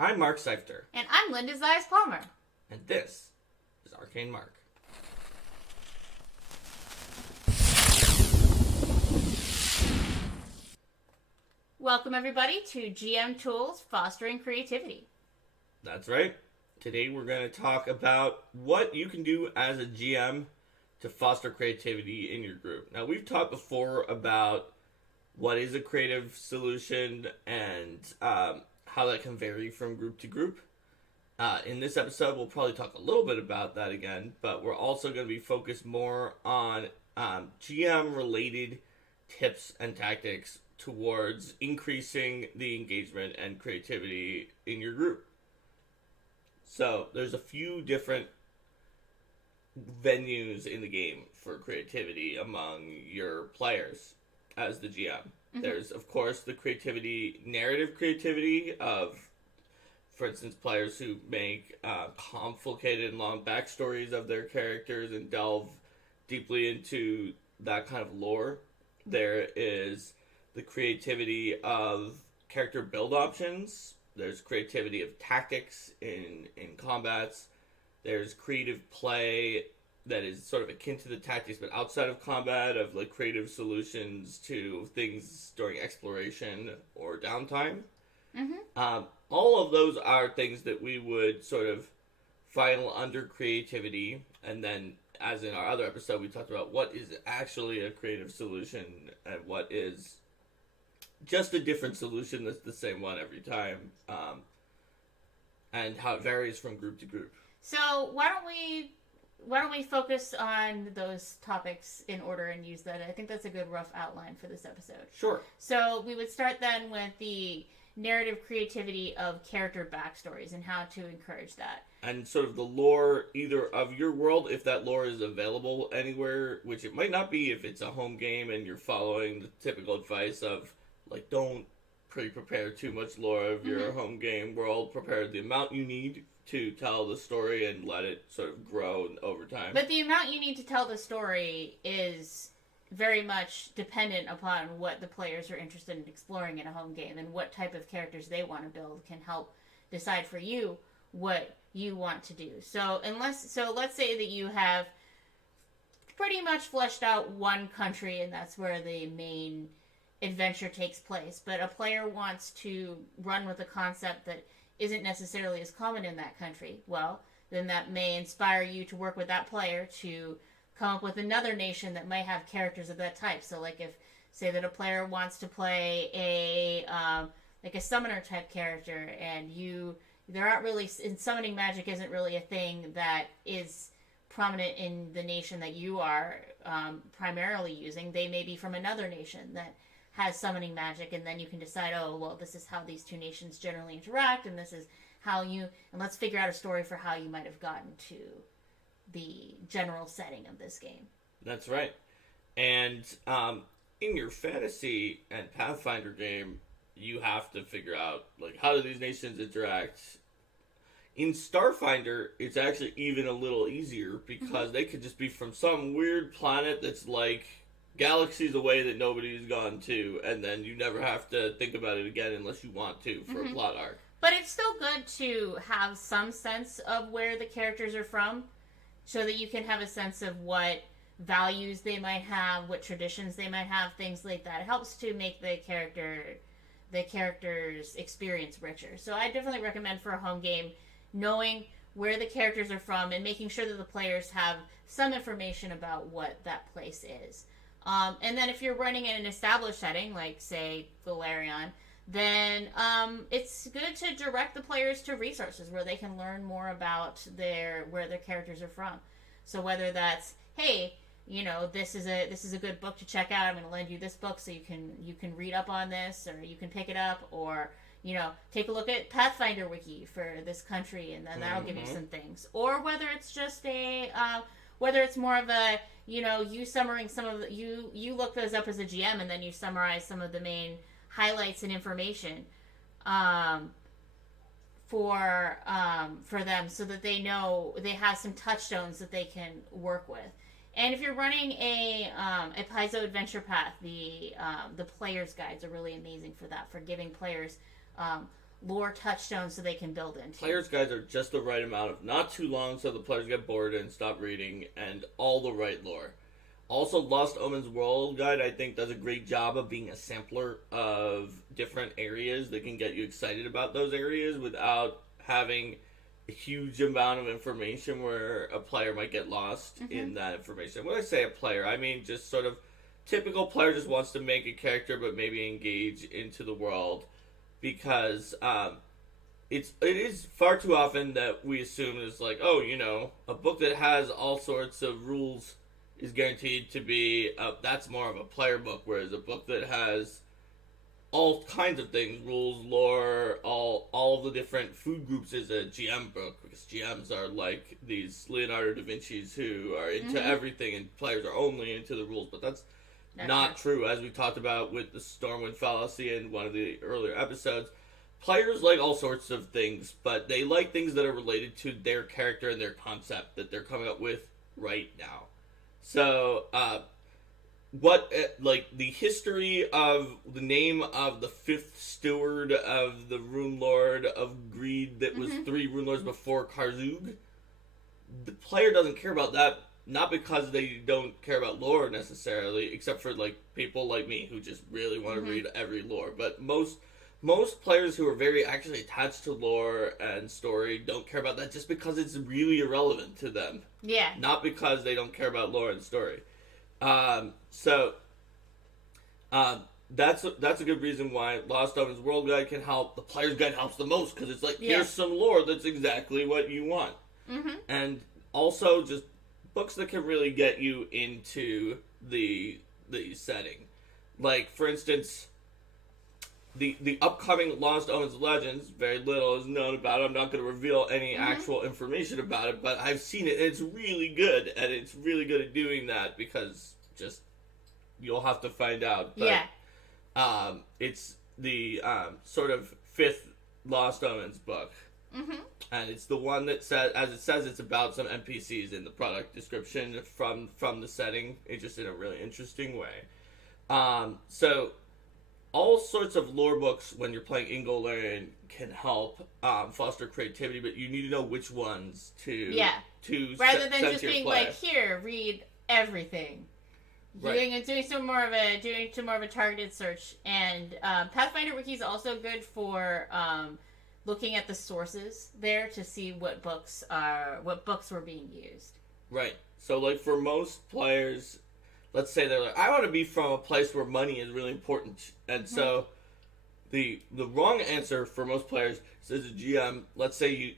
I'm Mark Seifter. And I'm Linda Zayas Palmer. And this is Arcane Mark. Welcome, everybody, to GM Tools Fostering Creativity. That's right. Today we're going to talk about what you can do as a GM to foster creativity in your group. Now, we've talked before about what is a creative solution and how that can vary from group to group. In this episode, we'll probably talk a little bit about that again, but we're also going to be focused more on GM-related tips and tactics towards increasing the engagement and creativity in your group. So, there's a few different venues in the game for creativity among your players as the GM. Mm-hmm. There's, of course, the narrative creativity of, for instance, players who make complicated and long backstories of their characters and delve deeply into that kind of lore. There is the creativity of character build options. There's creativity of tactics in combats. There's creative play that is sort of akin to the tactics, but outside of combat, of like creative solutions to things during exploration or downtime. Mm-hmm. All of those are things that we would sort of file under creativity, and then, as in our other episode, we talked about what is actually a creative solution and what is just a different solution that's the same one every time, and how it varies from group to group. So why don't we focus on those topics in order and use that? I think that's a good rough outline for this episode. Sure. So we would start then with the narrative creativity of character backstories and how to encourage that. And sort of the lore, either of your world, if that lore is available anywhere, which it might not be if it's a home game and you're following the typical advice of, like, don't prepare too much lore of your home game world. Prepare the amount you need to tell the story and let it sort of grow over time. But the amount you need to tell the story is very much dependent upon what the players are interested in exploring in a home game, and what type of characters they want to build can help decide for you what you want to do. So let's say that you have pretty much fleshed out one country and that's where the main adventure takes place, but a player wants to run with a concept that isn't necessarily as common in that country. Well, then that may inspire you to work with that player to come up with another nation that might have characters of that type. So, like, if, say that a player wants to play a summoner type character, and summoning magic isn't really a thing that is prominent in the nation that you are primarily using. They may be from another nation that has summoning magic, and then you can decide, oh, well, this is how these two nations generally interact, and this is how and let's figure out a story for how you might have gotten to the general setting of this game. That's right. And in your fantasy and Pathfinder game, you have to figure out, like, how do these nations interact? In Starfinder, it's actually even a little easier because they could just be from some weird planet that's like galaxies away that nobody's gone to, and then you never have to think about it again unless you want to for a plot arc. But it's still good to have some sense of where the characters are from, so that you can have a sense of what values they might have, what traditions they might have, things like that. It helps to make the character's experience richer. So I definitely recommend for a home game knowing where the characters are from and making sure that the players have some information about what that place is. And then if you're running in an established setting, like, say, Golarion, then it's good to direct the players to resources where they can learn more about where their characters are from. So whether that's, hey, this is a good book to check out. I'm going to lend you this book so you can read up on this, or you can pick it up, or take a look at Pathfinder Wiki for this country, and then that'll give you some things. Or whether it's just whether it's more of a, you summarizing some of you look those up as a GM, and then you summarize some of the main highlights and information for them, so that they know they have some touchstones that they can work with. And if you're running a Paizo Adventure Path, the player's guides are really amazing for that, for giving players lore touchstones so they can build into. Player's guides are just the right amount of not too long so the players get bored and stop reading, and all the right lore. Also, Lost Omens World Guide, I think, does a great job of being a sampler of different areas that can get you excited about those areas without having a huge amount of information where a player might get lost in that information. When I say a player, I mean just sort of typical player just wants to make a character but maybe engage into the world, because it is far too often that we assume it's like, oh, you know, a book that has all sorts of rules is guaranteed to be that's more of a player book, whereas a book that has all kinds of things, rules, lore, all of the different food groups is a GM book, because GMs are like these Leonardo da Vinci's who are into everything and players are only into the rules, but that's not true. As we talked about with the Stormwind fallacy in one of the earlier episodes, players like all sorts of things, but they like things that are related to their character and their concept that they're coming up with right now. So, the history of the name of the fifth steward of the Rune Lord of Greed that was 3 Rune Lords before Karzug, the player doesn't care about that, not because they don't care about lore necessarily, except for, like, people like me who just really want to read every lore, but most players who are very actually attached to lore and story don't care about that just because it's really irrelevant to them. Yeah. Not because they don't care about lore and story. That's a good reason why Lost Omens World Guide can help. The Player's Guide helps the most, because it's like, here's some lore that's exactly what you want. And also just books that can really get you into the setting. Like, for instance, the upcoming Lost Omens Legends, very little is known about it. I'm not going to reveal any actual information about it, but I've seen it, and it's really good, and it's really good at doing that, because just, you'll have to find out. But, it's the sort of 5th Lost Omens book. And it's the one that says, as it says, it's about some NPCs in the product description from the setting. It's just in a really interesting way. So all sorts of lore books when you're playing Ingolarian can help foster creativity, but you need to know which ones to rather than just being like, here, read everything. Doing some more of a targeted search. And Pathfinder Wiki is also good for looking at the sources there to see what books were being used. Right. So, like, for most players, let's say they're like, I want to be from a place where money is really important. And so the wrong answer for most players is, as a GM, let's say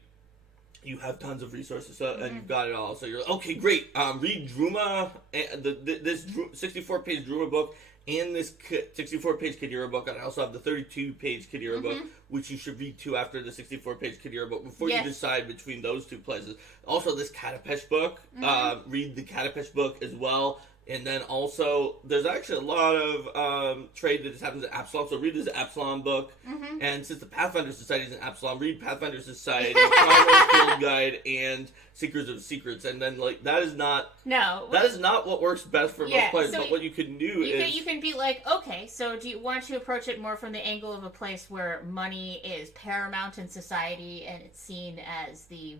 you have tons of resources and you've got it all. So you're like, okay, great. Read Druma, this 64-page Druma book, and this 64-page Kadira book. And I also have the 32-page Kadira book, which you should read too after the 64-page Kadira book before you decide between those two places. Also, this Katapesh book. Read the Katapesh book as well. And then also, there's actually a lot of trade that just happens at Absalom. So read this Absalom book. And since the Pathfinder Society is in Absalom, read Pathfinder Society, Primal Field Guide, and Seekers of Secrets. And then, like, that is not what works best for most players. So but what you can do is... You can be like, okay, so do you want to approach it more from the angle of a place where money is paramount in society, and it's seen as the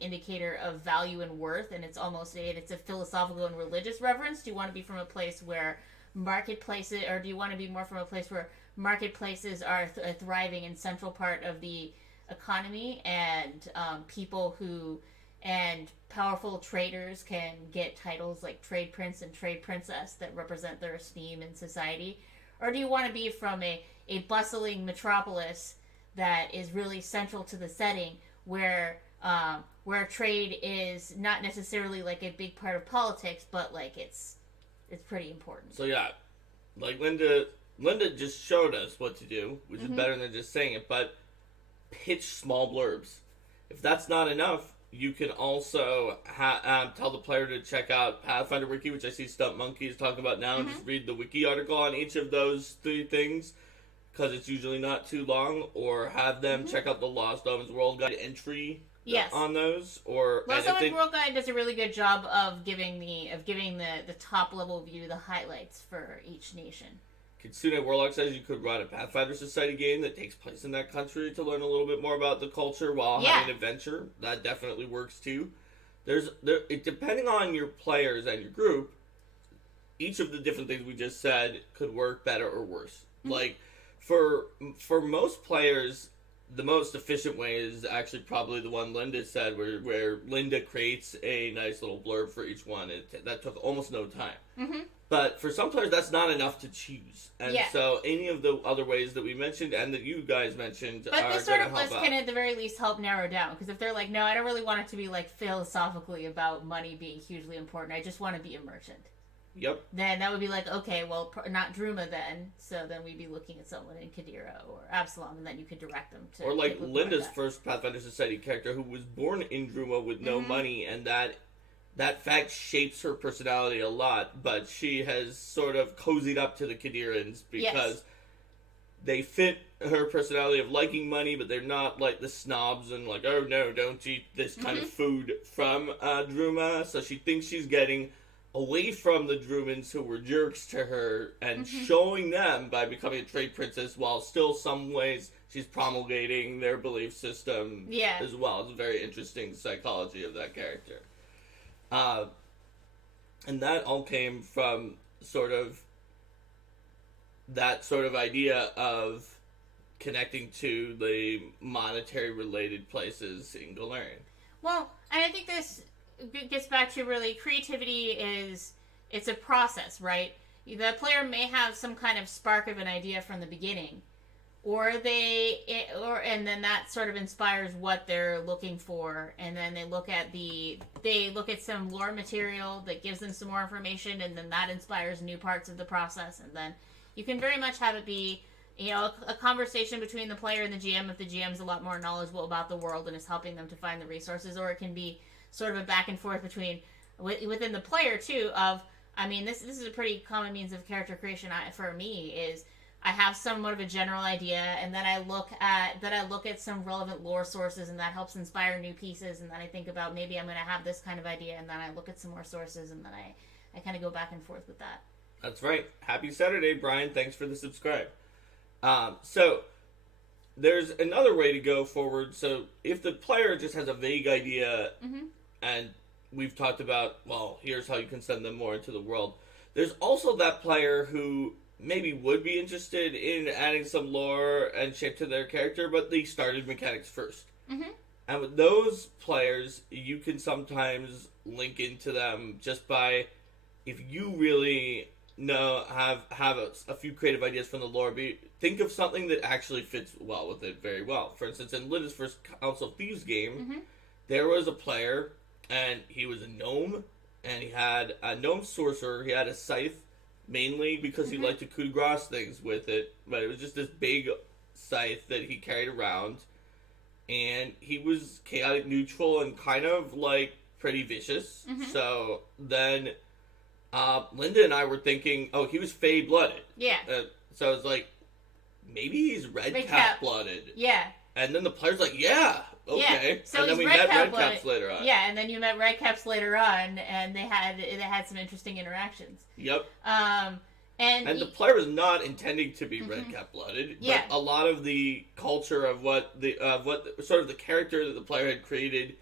indicator of value and worth, and it's a philosophical and religious reverence? Do you want to be from a place where marketplaces, or do you want to be more from a place where marketplaces are a thriving and central part of the economy, and people and powerful traders can get titles like Trade Prince and Trade Princess that represent their esteem in society? Or do you want to be from a bustling metropolis that is really central to the setting, where trade is not necessarily like a big part of politics, but like it's pretty important? So yeah, like Linda just showed us what to do, which is better than just saying it, but pitch small blurbs. If that's not enough, you can also tell the player to check out Pathfinder Wiki, which I see Stump Monkey is talking about now, and just read the wiki article on each of those 3 things, because it's usually not too long, or have them check out the Lost Omens World Guide entry on those. Or Lost Omens World Guide does a really good job of giving the top level view, the highlights for each nation. Kitsune Warlock says you could run a Pathfinder Society game that takes place in that country to learn a little bit more about the culture while having an adventure. That definitely works too. Depending on your players and your group, each of the different things we just said could work better or worse. Mm-hmm. Like, for most players, the most efficient way is actually probably the one Linda said, where Linda creates a nice little blurb for each one. That took almost no time. Mm-hmm. But for some players, that's not enough to choose. And so any of the other ways that we mentioned and that you guys mentioned but this sort of list can at the very least help narrow down. Because if they're like, no, I don't really want it to be like philosophically about money being hugely important. I just want to be a merchant. Yep. Then that would be like, okay, well, not Druma then. So then we'd be looking at someone in Kadira or Absalom, and then you could direct them to. Or like Linda's first Pathfinder Society character, who was born in Druma with no money, and that fact shapes her personality a lot. But she has sort of cozied up to the Kadirans because they fit her personality of liking money, but they're not like the snobs and like, oh no, don't eat this kind of food from Druma. So she thinks she's getting away from the Drumans who were jerks to her and showing them by becoming a trade princess, while still some ways she's promulgating their belief system as well. It's a very interesting psychology of that character. And that all came from that sort of idea of connecting to the monetary related places in Golarion. Well, and I think this gets back to really creativity it's a process, right? The player may have some kind of spark of an idea from the beginning, and then that sort of inspires what they're looking for, and then they look at some lore material that gives them some more information, and then that inspires new parts of the process, and then you can very much have it be a conversation between the player and the GM if the GM's a lot more knowledgeable about the world and is helping them to find the resources, or it can be sort of a back and forth within the player too. This is a pretty common means of character creation for me. Is I have somewhat of a general idea, and then I look at some relevant lore sources, and that helps inspire new pieces. And then I think about maybe I'm going to have this kind of idea, and then I look at some more sources, and then I kind of go back and forth with that. That's right. Happy Saturday, Brian. Thanks for the subscribe. So there's another way to go forward. So if the player just has a vague idea, and we've talked about, well, here's how you can send them more into the world. There's also that player who maybe would be interested in adding some lore and shape to their character, but they started mechanics first. And with those players, you can sometimes link into them just by, if you really have a few creative ideas from the lore, think of something that actually fits well with it very well. For instance, in Linda's first Council of Thieves game, there was a player, and he was a gnome, and he had a gnome sorcerer. He had a scythe, mainly because he liked to coup de grace things with it, but it was just this big scythe that he carried around, and he was chaotic neutral and kind of like pretty vicious. So then Linda and I were thinking, oh, he was Fey blooded. Yeah. So I was like, maybe he's red cap blooded. Yeah. And then the player's like, yeah, okay. Yeah. So and then we met red caps later on. Yeah, and then you met red caps later on, and they had some interesting interactions. Yep. And the player was not intending to be red cap blooded, but a lot of the culture of what sort of the character that the player had created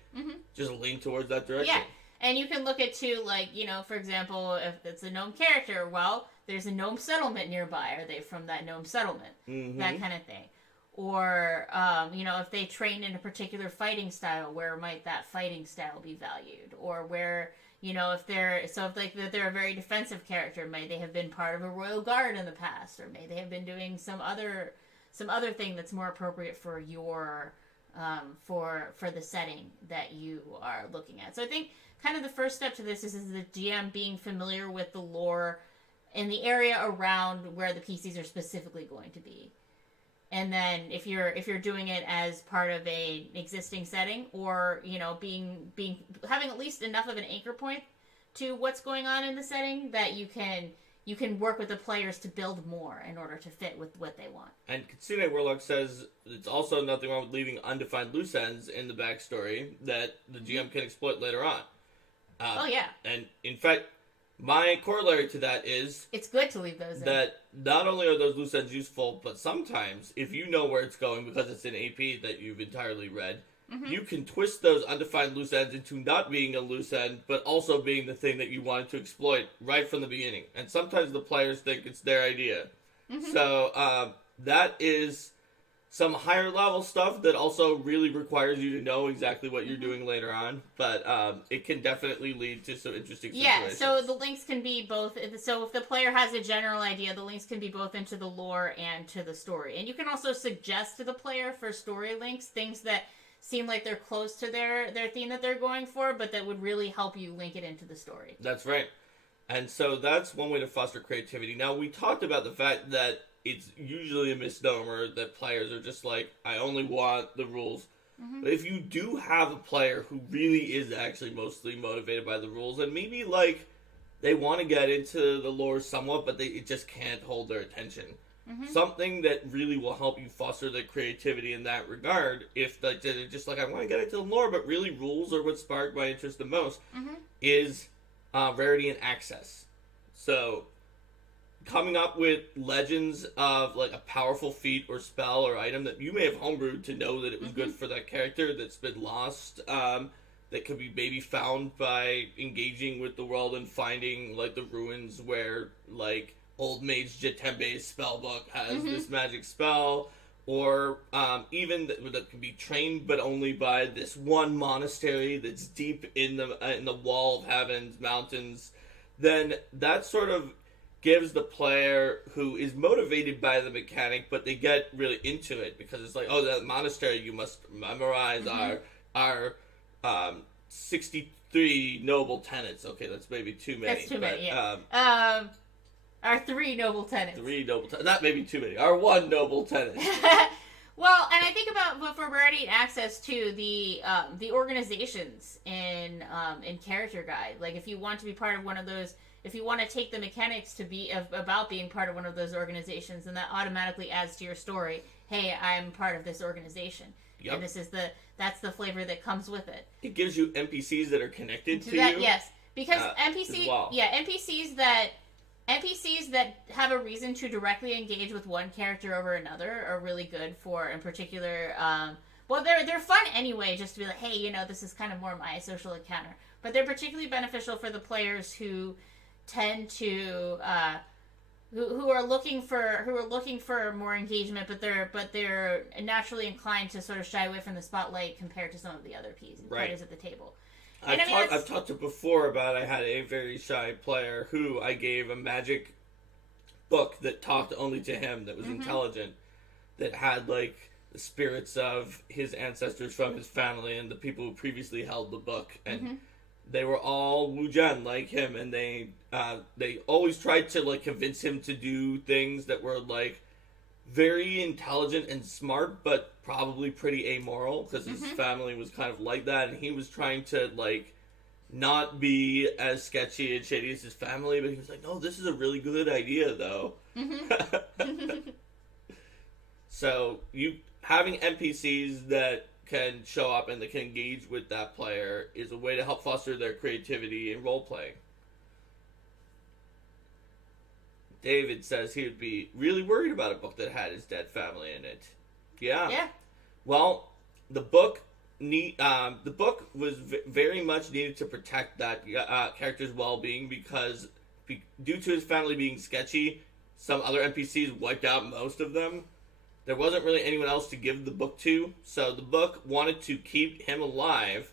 just leaned towards that direction. Yeah. And you can look at too, like, for example, if it's a gnome character, well, there's a gnome settlement nearby. Are they from that gnome settlement? That kind of thing. Or, if they train in a particular fighting style, where might that fighting style be valued? Or where, if they're a very defensive character, may they have been part of a royal guard in the past, or may they have been doing some other thing that's more appropriate for your, for the setting that you are looking at. So I think kind of the first step to this is the GM being familiar with the lore in the area around where the PCs are specifically going to be. And then if you're doing it as part of a existing setting, or having at least enough of an anchor point to what's going on in the setting that you can work with the players to build more in order to fit with what they want. And Kitsune Warlock says it's also nothing wrong with leaving undefined loose ends in the backstory that the GM can exploit later on. Oh yeah. And in fact, My corollary to that is It's good to leave those in. that not only are those loose ends useful, but sometimes if you know where it's going because it's an AP that you've entirely read, you can twist those undefined loose ends into not being a loose end, but also being the thing that you wanted to exploit right from the beginning. And sometimes the players think it's their idea. So that is some higher level stuff that also really requires you to know exactly what you're doing later on. But it can definitely lead to some interesting situations. Yeah, so the links can be both. So if the player has a general idea, the links can be both into the lore and to the story. And you can also suggest to the player for story links things that seem like they're close to their theme that they're going for, but that would really help you link it into the story. That's right. And so that's one way to foster creativity. Now, we talked about the fact that it's usually a misnomer that players are just like, I only want the rules. But if you do have a player who really is actually mostly motivated by the rules, and maybe, like, they want to get into the lore somewhat, but it just can't hold their attention. Something that really will help you foster the creativity in that regard, if they're just like, I want to get into the lore, but really rules are what spark my interest the most, is rarity and access. So, coming up with legends of, like, a powerful feat or spell or item that you may have homebrewed to know that it was good for that character that's been lost, that could be maybe found by engaging with the world and finding, like, the ruins where, like, Old Mage Jatembe's spellbook has this magic spell, or even that can be trained, but only by this one monastery that's deep in the wall of Heaven's mountains. Then that sort of gives the player who is motivated by the mechanic, but they get really into it because it's like, oh, that monastery you must memorize our 63 noble tenets. Okay, that's maybe too many. That's too many. Yeah. Our 3 noble tenets. 3 noble tenets. That may be too many. Our 1 noble tenet. Well, and I think about for rarity and access to the organizations in Character Guide. Like, if you want to be part of one of those, if you want to take the mechanics to be about being part of one of those organizations, then that automatically adds to your story. Hey, I'm part of this organization, and that's the flavor that comes with it. It gives you NPCs that are connected to that, you. Yes, because NPCs that have a reason to directly engage with one character over another are really good for, in particular, well, they're fun anyway, just to be like, hey, this is kind of more my social encounter. But they're particularly beneficial for the players who tend to, who are looking for more engagement, but they're naturally inclined to sort of shy away from the spotlight compared to some of the other players at the table. I've talked to before about I had a very shy player who I gave a magic book that talked only to him, that was intelligent, that had, like, the spirits of his ancestors from his family and the people who previously held the book. And they were all Wu-Gen like him, and they always tried to, like, convince him to do things that were, like, very intelligent and smart, but probably pretty amoral, because his family was kind of like that, and he was trying to, like, not be as sketchy and shady as his family, but he was like, no, this is a really good idea, though. So, having NPCs that can show up and that can engage with that player is a way to help foster their creativity in role-playing. David says he would be really worried about a book that had his dead family in it. Yeah. Well, the book was very much needed to protect that character's well-being because due to his family being sketchy, some other NPCs wiped out most of them. There wasn't really anyone else to give the book to, so the book wanted to keep him alive.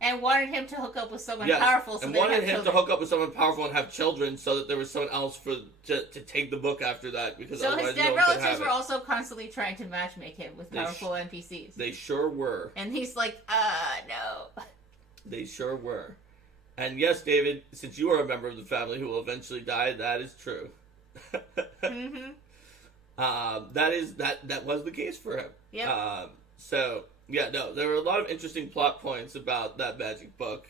And wanted him to hook up with someone powerful. And wanted him to hook up with someone powerful and have children so that there was someone else to take the book after that. Because so otherwise his dead no one could relatives have were it. also constantly trying to matchmake him with powerful NPCs. They sure were. And he's like, no. They sure were. And yes, David, since you are a member of the family who will eventually die, that is true. That was the case for him. Yeah. So... yeah, no, there were a lot of interesting plot points about that magic book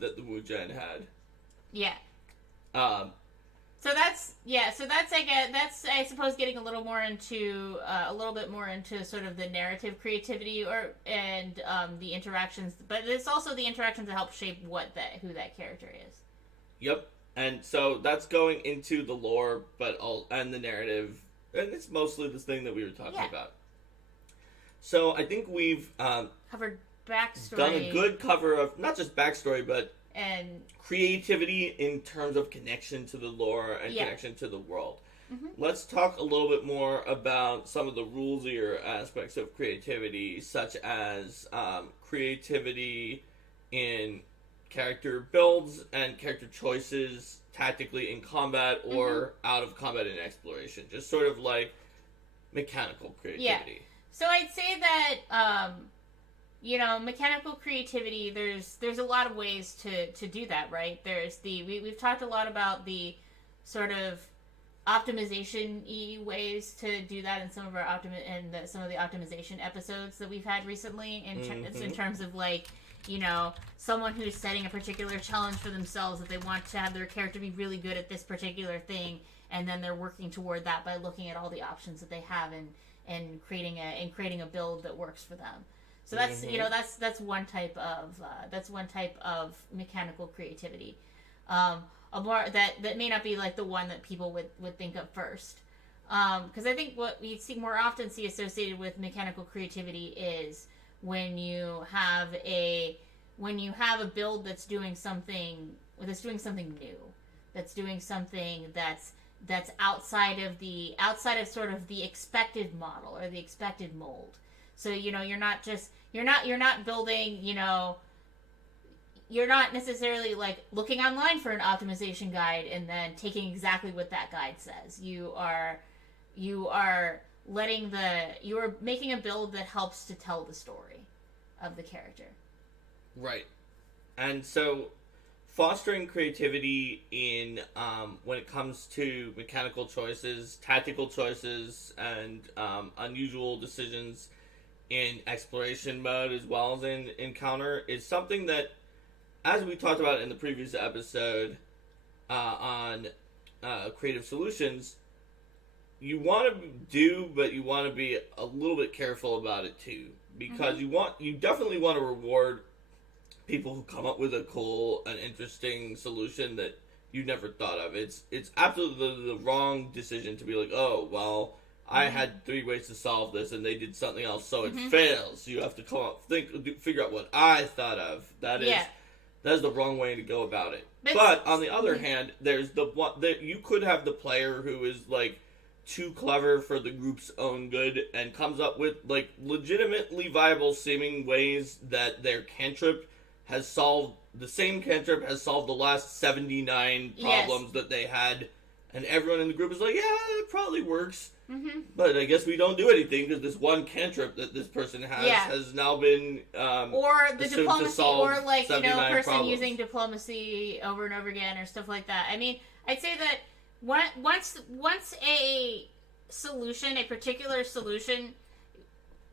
that the Wu-Gen had. Yeah. So that's I suppose getting a little bit more into sort of the narrative creativity and the interactions, but it's also the interactions that help shape who that character is. Yep. And so that's going into the lore, and the narrative, and it's mostly this thing that we were talking about. So I think we've covered backstory, done a good cover of not just backstory, but and creativity in terms of connection to the lore and connection to the world. Let's talk a little bit more about some of the rulesier aspects of creativity, such as creativity in character builds and character choices tactically in combat or out of combat in exploration. Just sort of like mechanical creativity. Yeah. So I'd say that, mechanical creativity, there's a lot of ways to do that, right? There's we've talked a lot about the sort of optimization-y ways to do that in some of our some of the optimization episodes that we've had recently in terms of like, someone who's setting a particular challenge for themselves that they want to have their character be really good at this particular thing, and then they're working toward that by looking at all the options that they have and creating a build that works for them. So that's that's one type of mechanical creativity. A more that may not be like the one that people would think of first, because I think what we more often see associated with mechanical creativity is when you have a build that's doing something new, that's doing something that's outside of sort of the expected model or the expected mold. So you're not building, you're not necessarily like looking online for an optimization guide and then taking exactly what that guide says. You are making a build that helps to tell the story of the character. Right. And so fostering creativity in when it comes to mechanical choices, tactical choices, and unusual decisions in exploration mode as well as in encounter is something that, as we talked about in the previous episode on creative solutions, you want to do, but you want to be a little bit careful about it too, because you definitely want to reward people who come up with a cool and interesting solution that you never thought of. It's absolutely the wrong decision to be like, oh well, I had 3 ways to solve this and they did something else, so it fails. You have to come up, figure out what I thought of. That is the wrong way to go about it. But on the other hand, there's the one that you could have the player who is like too clever for the group's own good and comes up with like legitimately viable seeming ways that their cantrip has solved the last 79 problems that they had, and everyone in the group is like, yeah, it probably works. But I guess we don't do anything because this one cantrip that this person has now been or the diplomacy, or like person problems. using diplomacy over and over again or stuff like that. I mean, I'd say that once a particular solution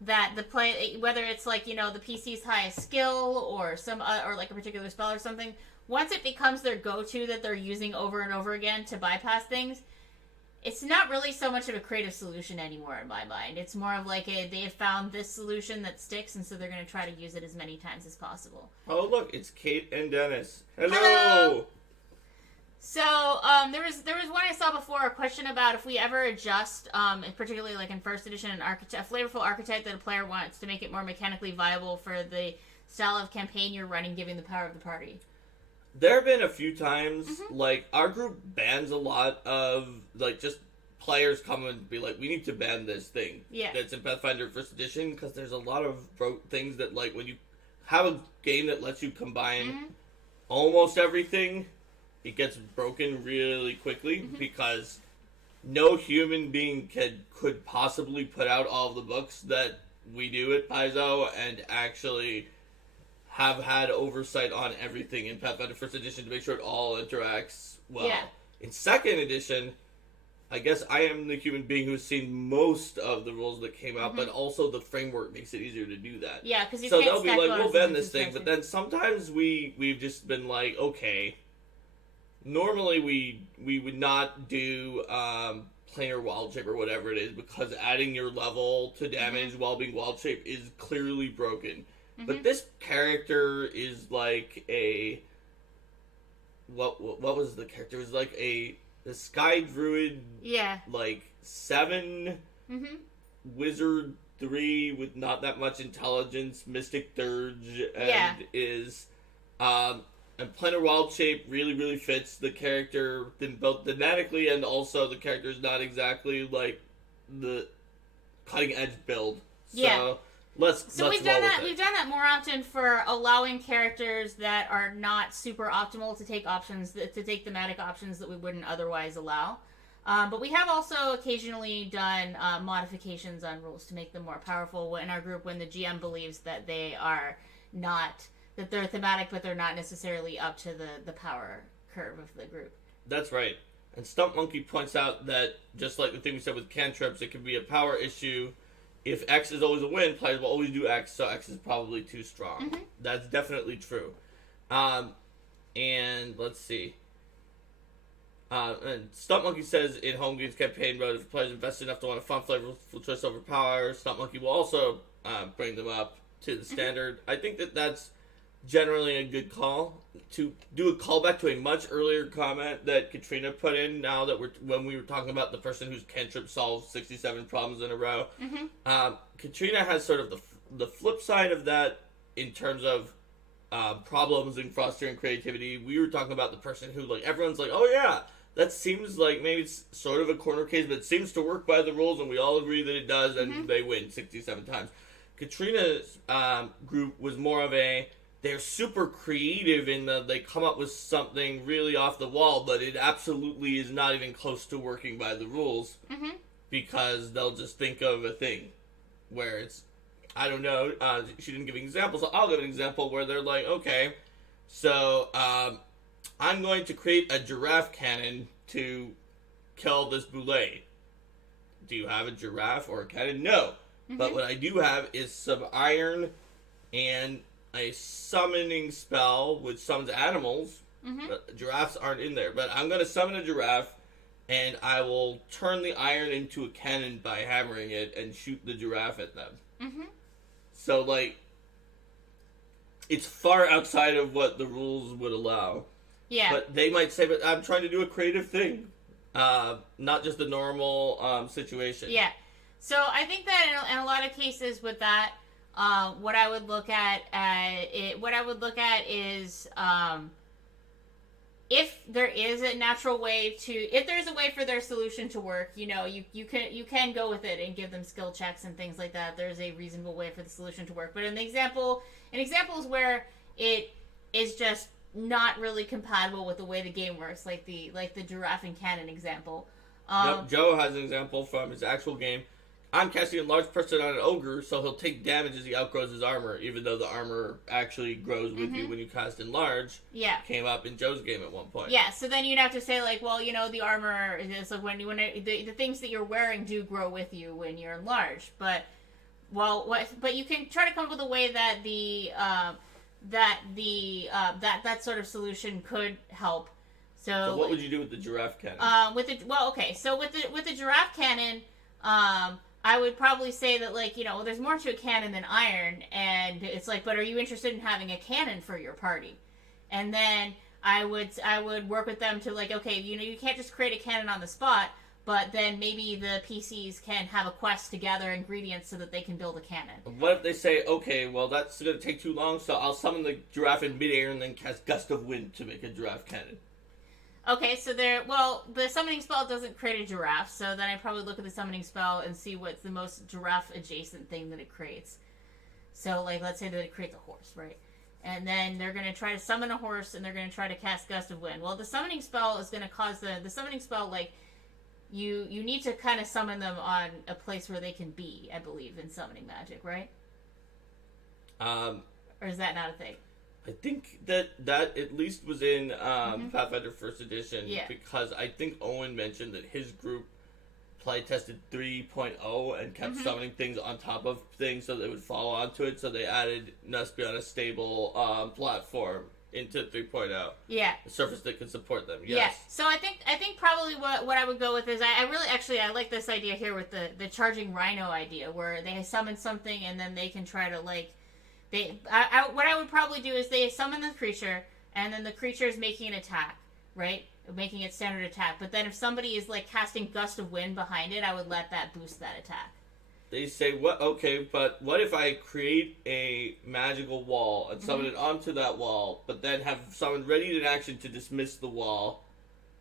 that the play, whether it's like the PC's highest skill or or like a particular spell or something, once it becomes their go-to that they're using over and over again to bypass things, it's not really so much of a creative solution anymore in my mind. It's more of like they have found this solution that sticks, and so they're going to try to use it as many times as possible. Oh, look, it's Kate and Dennis. Hello! So, there was one I saw before, a question about if we ever adjust, particularly like in first edition, a flavorful archetype that a player wants to make it more mechanically viable for the style of campaign you're running, giving the power of the party. There have been a few times, like, our group bans a lot of, like, just players come and be like, we need to ban this thing that's in Pathfinder First Edition, because there's a lot of things that, like, when you have a game that lets you combine almost everything, it gets broken really quickly, because no human being could possibly put out all of the books that we do at Paizo and actually have had oversight on everything in Pathfinder First Edition to make sure it all interacts well. Yeah. In Second Edition, I guess I am the human being who's seen most of the rules that came out, but also the framework makes it easier to do that. Yeah, because you so can't they'll be like, we'll ban this thing, but then sometimes we've just been like, okay, normally we would not do planar wild shape or whatever it is, because adding your level to damage while being wild shape is clearly broken. But this character is like what was the character? It was like the Sky Druid, Yeah. like 7 Mm-hmm. Wizard 3 with not that much intelligence, Mystic Dirge, and Yeah. is and Planar Wild Shape really, really fits the character both thematically, and also the character is not exactly like the cutting edge build. So Yeah. let's We've roll done with that. it. We've done that more often for allowing characters that are not super optimal to take thematic options that we wouldn't otherwise allow. But we have also occasionally done modifications on rules to make them more powerful in our group when the GM believes that they are not, that they're thematic, but they're not necessarily up to the power curve of the group. That's right. And Stump Monkey points out that, just like the thing we said with cantrips, it can be a power issue. If X is always a win, players will always do X, so X is probably too strong. Mm-hmm. That's definitely true. And let's see. And Stump Monkey says in Home Games campaign mode, if players invest enough to want a fun, flavorful choice over power, Stump Monkey will also bring them up to the standard. I think that's generally a good call. To do a callback to a much earlier comment that Katrina put in, now that when we were talking about the person whose cantrip solves 67 problems in a row, Katrina has sort of the flip side of that in terms of problems in fostering creativity. We were talking about the person who, like, everyone's like, oh yeah, that seems like maybe it's sort of a corner case, but it seems to work by the rules, and we all agree that it does, and they win 67 times. Katrina's group was more of they're super creative in they come up with something really off the wall, but it absolutely is not even close to working by the rules, because they'll just think of a thing where it's, I don't know, she didn't give examples, so I'll give an example where they're like, okay, so I'm going to create a giraffe cannon to kill this boulet. Do you have a giraffe or a cannon? No. But what I do have is some iron and a summoning spell which summons animals. But giraffes aren't in there. But I'm going to summon a giraffe, and I will turn the iron into a cannon by hammering it and shoot the giraffe at them. So, like, it's far outside of what the rules would allow. Yeah. But they might say, but I'm trying to do a creative thing. Not just the normal situation. Yeah. So I think that in a lot of cases with that, what I would look at is if there is a natural way if there's a way for their solution to work, you can go with it and give them skill checks and things like that. There's a reasonable way for the solution to work. But in examples where it is just not really compatible with the way the game works, like the giraffe and cannon example. Joe has an example from his actual game. I'm casting a large person on an ogre, so he'll take damage as he outgrows his armor, even though the armor actually grows with you when you cast enlarge. Yeah. Came up in Joe's game at one point. Yeah, so then you'd have to say, like, well, the armor is like the things that you're wearing do grow with you when you're enlarged. But you can try to come up with a way that that sort of solution could help. So what would you do with the giraffe cannon? With the giraffe cannon, I would probably say that, like, there's more to a cannon than iron, and it's like, but are you interested in having a cannon for your party? And then I would work with them to, like, okay, you can't just create a cannon on the spot, but then maybe the PCs can have a quest to gather ingredients so that they can build a cannon. What if they say, okay, well, that's going to take too long, so I'll summon the giraffe in midair and then cast Gust of Wind to make a giraffe cannon? Okay, so the summoning spell doesn't create a giraffe, so then I probably look at the summoning spell and see what's the most giraffe-adjacent thing that it creates. So, like, let's say that it creates a horse, right? And then they're going to try to summon a horse, and they're going to try to cast Gust of Wind. Well, the summoning spell is going to cause the summoning spell, like, you need to kind of summon them on a place where they can be, I believe, in summoning magic, right? Or is that not a thing? I think that at least was in Pathfinder First Edition, because I think Owen mentioned that his group play tested 3.0 and kept summoning things on top of things so they would fall onto it, so they added must be on a stable platform into 3.0. Yeah. A surface that can support them. Yes. Yeah. So I think probably what I would go with is I like this idea here with the charging rhino idea, where they summon something and then they can try to, like, what I would probably do is they summon the creature, and then the creature is making an attack, right? Making it standard attack. But then if somebody is like casting Gust of Wind behind it, I would let that boost that attack. They say, what? Okay, but what if I create a magical wall and summon it onto that wall, but then have someone ready in action to dismiss the wall,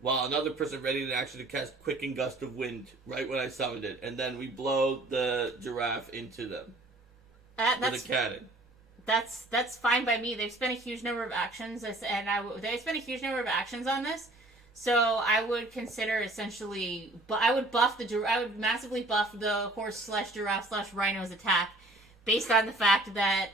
while another person ready in action to cast Quicken Gust of Wind right when I summoned it, and then we blow the giraffe into them with a cannon. That's fine by me. They've spent a huge number of actions, they spent a huge number of actions on this. So I would consider essentially, but I would massively buff the horse/giraffe/rhino's attack, based on the fact that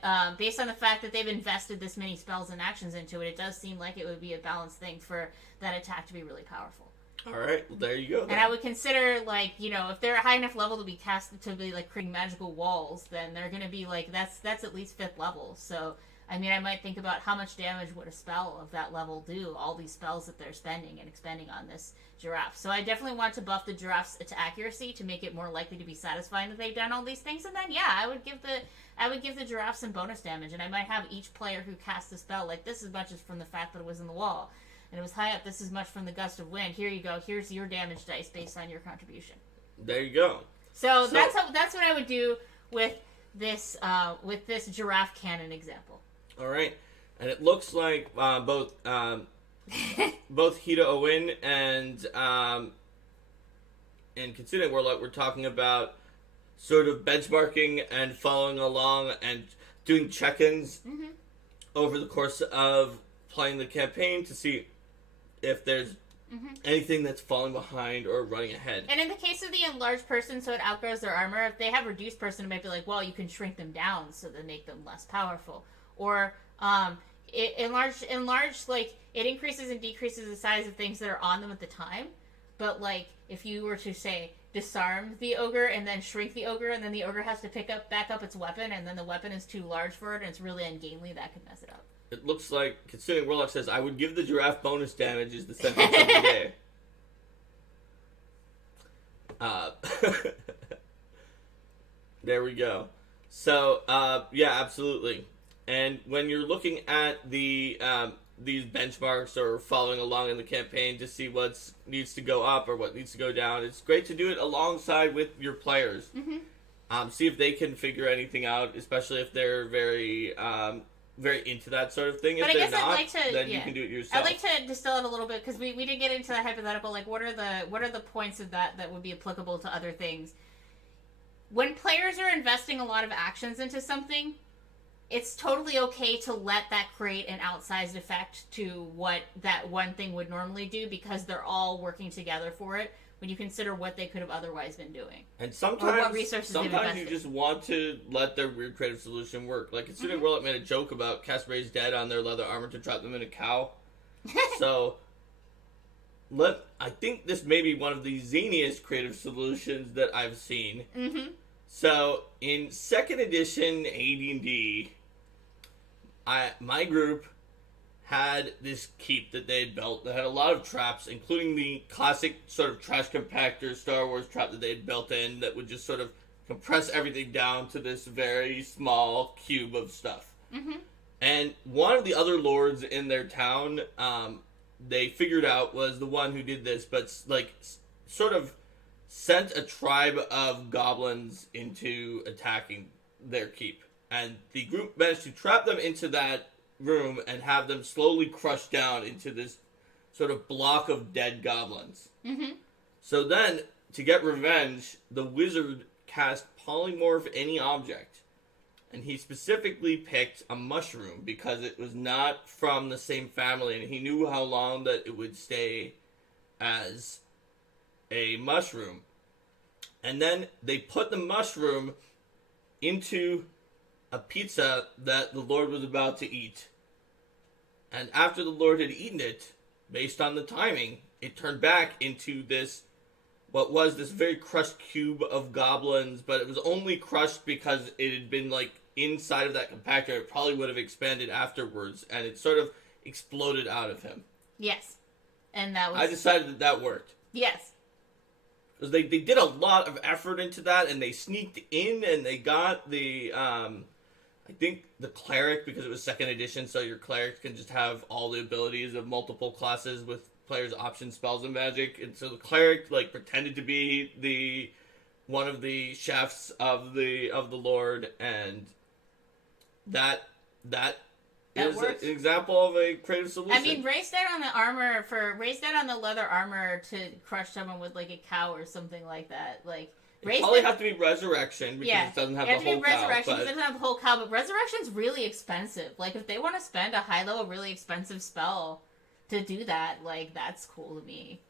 they've invested this many spells and actions into it. It does seem like it would be a balanced thing for that attack to be really powerful. All right, well there you go. Then. And I would consider, like, if they're a high enough level to be casted to be like creating magical walls, then they're gonna be like that's at least 5th level. So. I mean, I might think about how much damage would a spell of that level do, all these spells that they're spending and expending on this giraffe. So I definitely want to buff the giraffe's accuracy to make it more likely to be satisfying that they've done all these things. And then, yeah, I would give the giraffe some bonus damage, and I might have each player who casts a spell, like, this as much as from the fact that it was in the wall, and it was high up, this as much from the Gust of Wind. Here you go. Here's your damage dice based on your contribution. There you go. So that's what I would do with this giraffe cannon example. All right, and it looks like both Hida Owen and Kitsune Warlock were talking about sort of benchmarking and following along and doing check-ins over the course of playing the campaign to see if there's anything that's falling behind or running ahead. And in the case of the enlarged person, so it outgrows their armor, if they have reduced person, it might be like, well, you can shrink them down so they make them less powerful. Or enlarged, like, it increases and decreases the size of things that are on them at the time. But, like, if you were to, say, disarm the ogre and then shrink the ogre, and then the ogre has to back up its weapon, and then the weapon is too large for it and it's really ungainly, that could mess it up. It looks like, considering Warlock says, I would give the giraffe bonus damage is the sentence of the day. There we go. So, yeah, absolutely. And when you're looking at the these benchmarks or following along in the campaign to see what needs to go up or what needs to go down, it's great to do it alongside with your players. See if they can figure anything out, especially if they're very into that sort of thing. But if they're not, then you can do it yourself. I'd like to distill it a little bit, because we did get into that hypothetical, like what are the points of that would be applicable to other things. When players are investing a lot of actions into something, it's totally okay to let that create an outsized effect to what that one thing would normally do, because they're all working together for it when you consider what they could have otherwise been doing. And sometimes you just want to let their weird creative solution work. Like, considering Warlock made a joke about Casper's dead on their leather armor to trap them in a cow. So, I think this may be one of the zaniest creative solutions that I've seen. So, in 2nd edition AD&D, my group had this keep that they had built that had a lot of traps, including the classic sort of trash compactor Star Wars trap that they had built in that would just sort of compress everything down to this very small cube of stuff. And one of the other lords in their town, they figured out was the one who did this, but like sort of sent a tribe of goblins into attacking their keep. And the group managed to trap them into that room and have them slowly crushed down into this sort of block of dead goblins. So then, to get revenge, the wizard cast Polymorph Any Object. And he specifically picked a mushroom because it was not from the same family, and he knew how long that it would stay as a mushroom. And then they put the mushroom into a pizza that the Lord was about to eat. And after the Lord had eaten it, based on the timing, it turned back into this, what was this very crushed cube of goblins, but it was only crushed because it had been, like, inside of that compactor. It probably would have expanded afterwards, and it sort of exploded out of him. Yes. And that was... I decided that worked. Yes. Because they did a lot of effort into that, and they sneaked in, and they got the I think the cleric, because it was second edition, so your cleric can just have all the abilities of multiple classes with players' option spells and magic, and so the cleric like pretended to be the one of the chefs of the Lord, and that is works. an example of a creative solution. I mean, raise down on the leather armor to crush someone with like a cow or something like that. Like, it probably have to be resurrection because it doesn't have the whole cow. Resurrection because it doesn't have the whole cow, but resurrection's really expensive. Like, if they want to spend a high level, really expensive spell to do that, like, that's cool to me.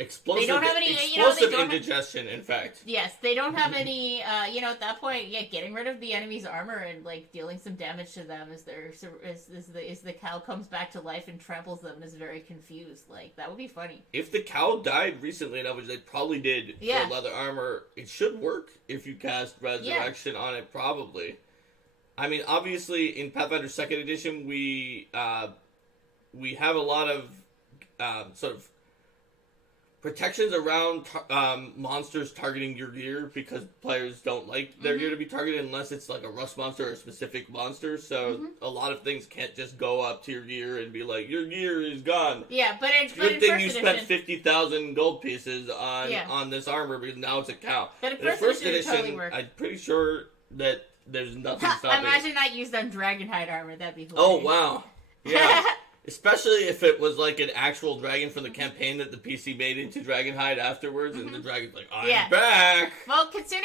Explosive, they don't have any indigestion, in fact. Yes, they don't have any, at that point, getting rid of the enemy's armor and, like, dealing some damage to them as the cow comes back to life and tramples them and is very confused. Like, that would be funny. If the cow died recently enough, which they probably did for leather armor, it should work if you cast Resurrection on it, probably. I mean, obviously, in Pathfinder 2nd Edition, we have a lot of, sort of, protections around monsters targeting your gear because players don't like their gear to be targeted unless it's like a rust monster or a specific monster. So a lot of things can't just go up to your gear and be like, your gear is gone. Yeah, but it's good thing you spent 50,000 gold pieces on this armor because now it's a cow. But in first edition, totally I'm pretty sure that there's nothing stopping. Imagine that used on Dragonhide armor. That'd be Oh hilarious. wow, yeah. Especially if it was like an actual dragon from the campaign that the PC made into Dragonhide afterwards, and the dragon's like, I'm back! Well, Kitsune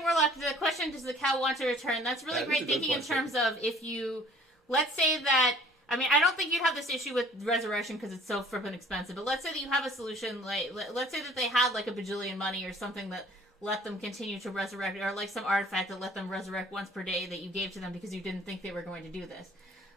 Warlock, the question, does the cow want to return? That's really great thinking in terms of if you, let's say that, I mean, I don't think you'd have this issue with resurrection because it's so frippin' expensive, but let's say that you have a solution, like, let's say that they had like a bajillion money or something that let them continue to resurrect, or like some artifact that let them resurrect once per day that you gave to them because you didn't think they were going to do this.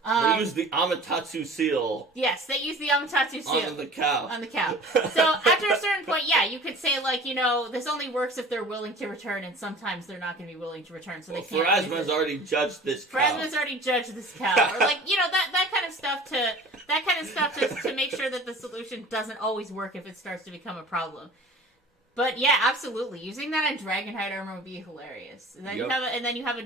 They use the Amaterasu seal. Yes, they use the Amaterasu seal. On the cow. On the cow. So after a certain point, you could say, like, this only works if they're willing to return, and sometimes they're not going to be willing to return, so they can't. Pharasma's already judged this cow. Pharasma's already judged this cow. Or, like, that kind of stuff to make sure that the solution doesn't always work if it starts to become a problem. But yeah, absolutely. Using that in Dragonhide armor would be hilarious. And then you have an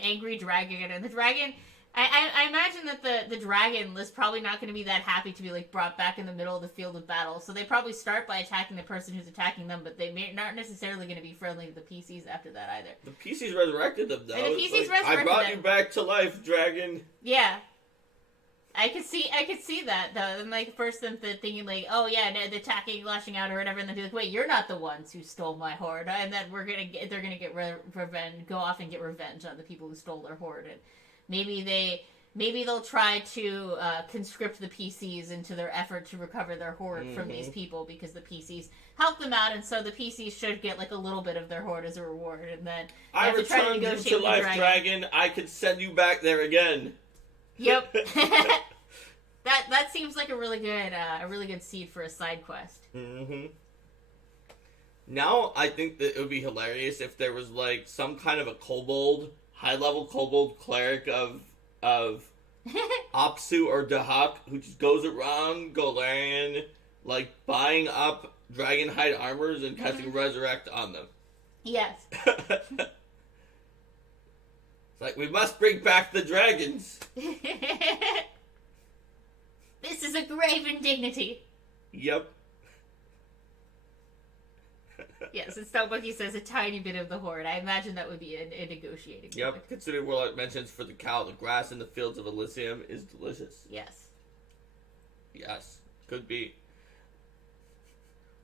angry dragon, and the dragon. I imagine that the dragon is probably not going to be that happy to be like brought back in the middle of the field of battle. So they probably start by attacking the person who's attacking them, but they may not necessarily going to be friendly to the PCs after that either. The PCs resurrected them though. And the PCs resurrected them. I brought you back to life, dragon. Yeah. I could see that though. And like first them thinking like, oh yeah, they're attacking, lashing out or whatever, and then be like, wait, you're not the ones who stole my horde, and then they're gonna get revenge, go off and get revenge on the people who stole their horde, and maybe they'll try to conscript the PCs into their effort to recover their horde from these people because the PCs help them out, and so the PCs should get like a little bit of their horde as a reward, and then I returned you to life, dragon. I could send you back there again. Yep. That seems like a really good seed for a side quest. Mm-hmm. Now I think that it would be hilarious if there was like some kind of a high level kobold cleric of Apsu or Dahak who just goes around Golarion like buying up Dragonhide armors and casting Resurrect on them. Yes. It's like, we must bring back the dragons. This is a grave indignity. Yep. Yes, and Stonebucky says a tiny bit of the horde. I imagine that would be a negotiating point. Yep, considering Warlock mentions for the cow, the grass in the fields of Elysium is delicious. Yes. Yes, could be.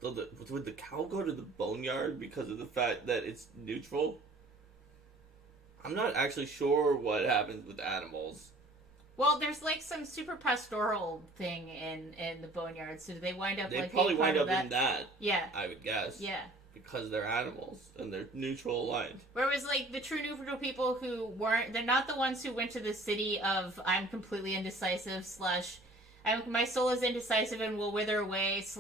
Would the cow go to the boneyard because of the fact that it's neutral? I'm not actually sure what happens with animals. Well, there's like some super pastoral thing in the boneyard, so do they wind up they probably wind up in that. Yeah. I would guess. Yeah. Because they're animals and they're neutral aligned. Whereas like the true neutral people who they're not the ones who went to the city of I'm completely indecisive / my soul is indecisive and will wither away /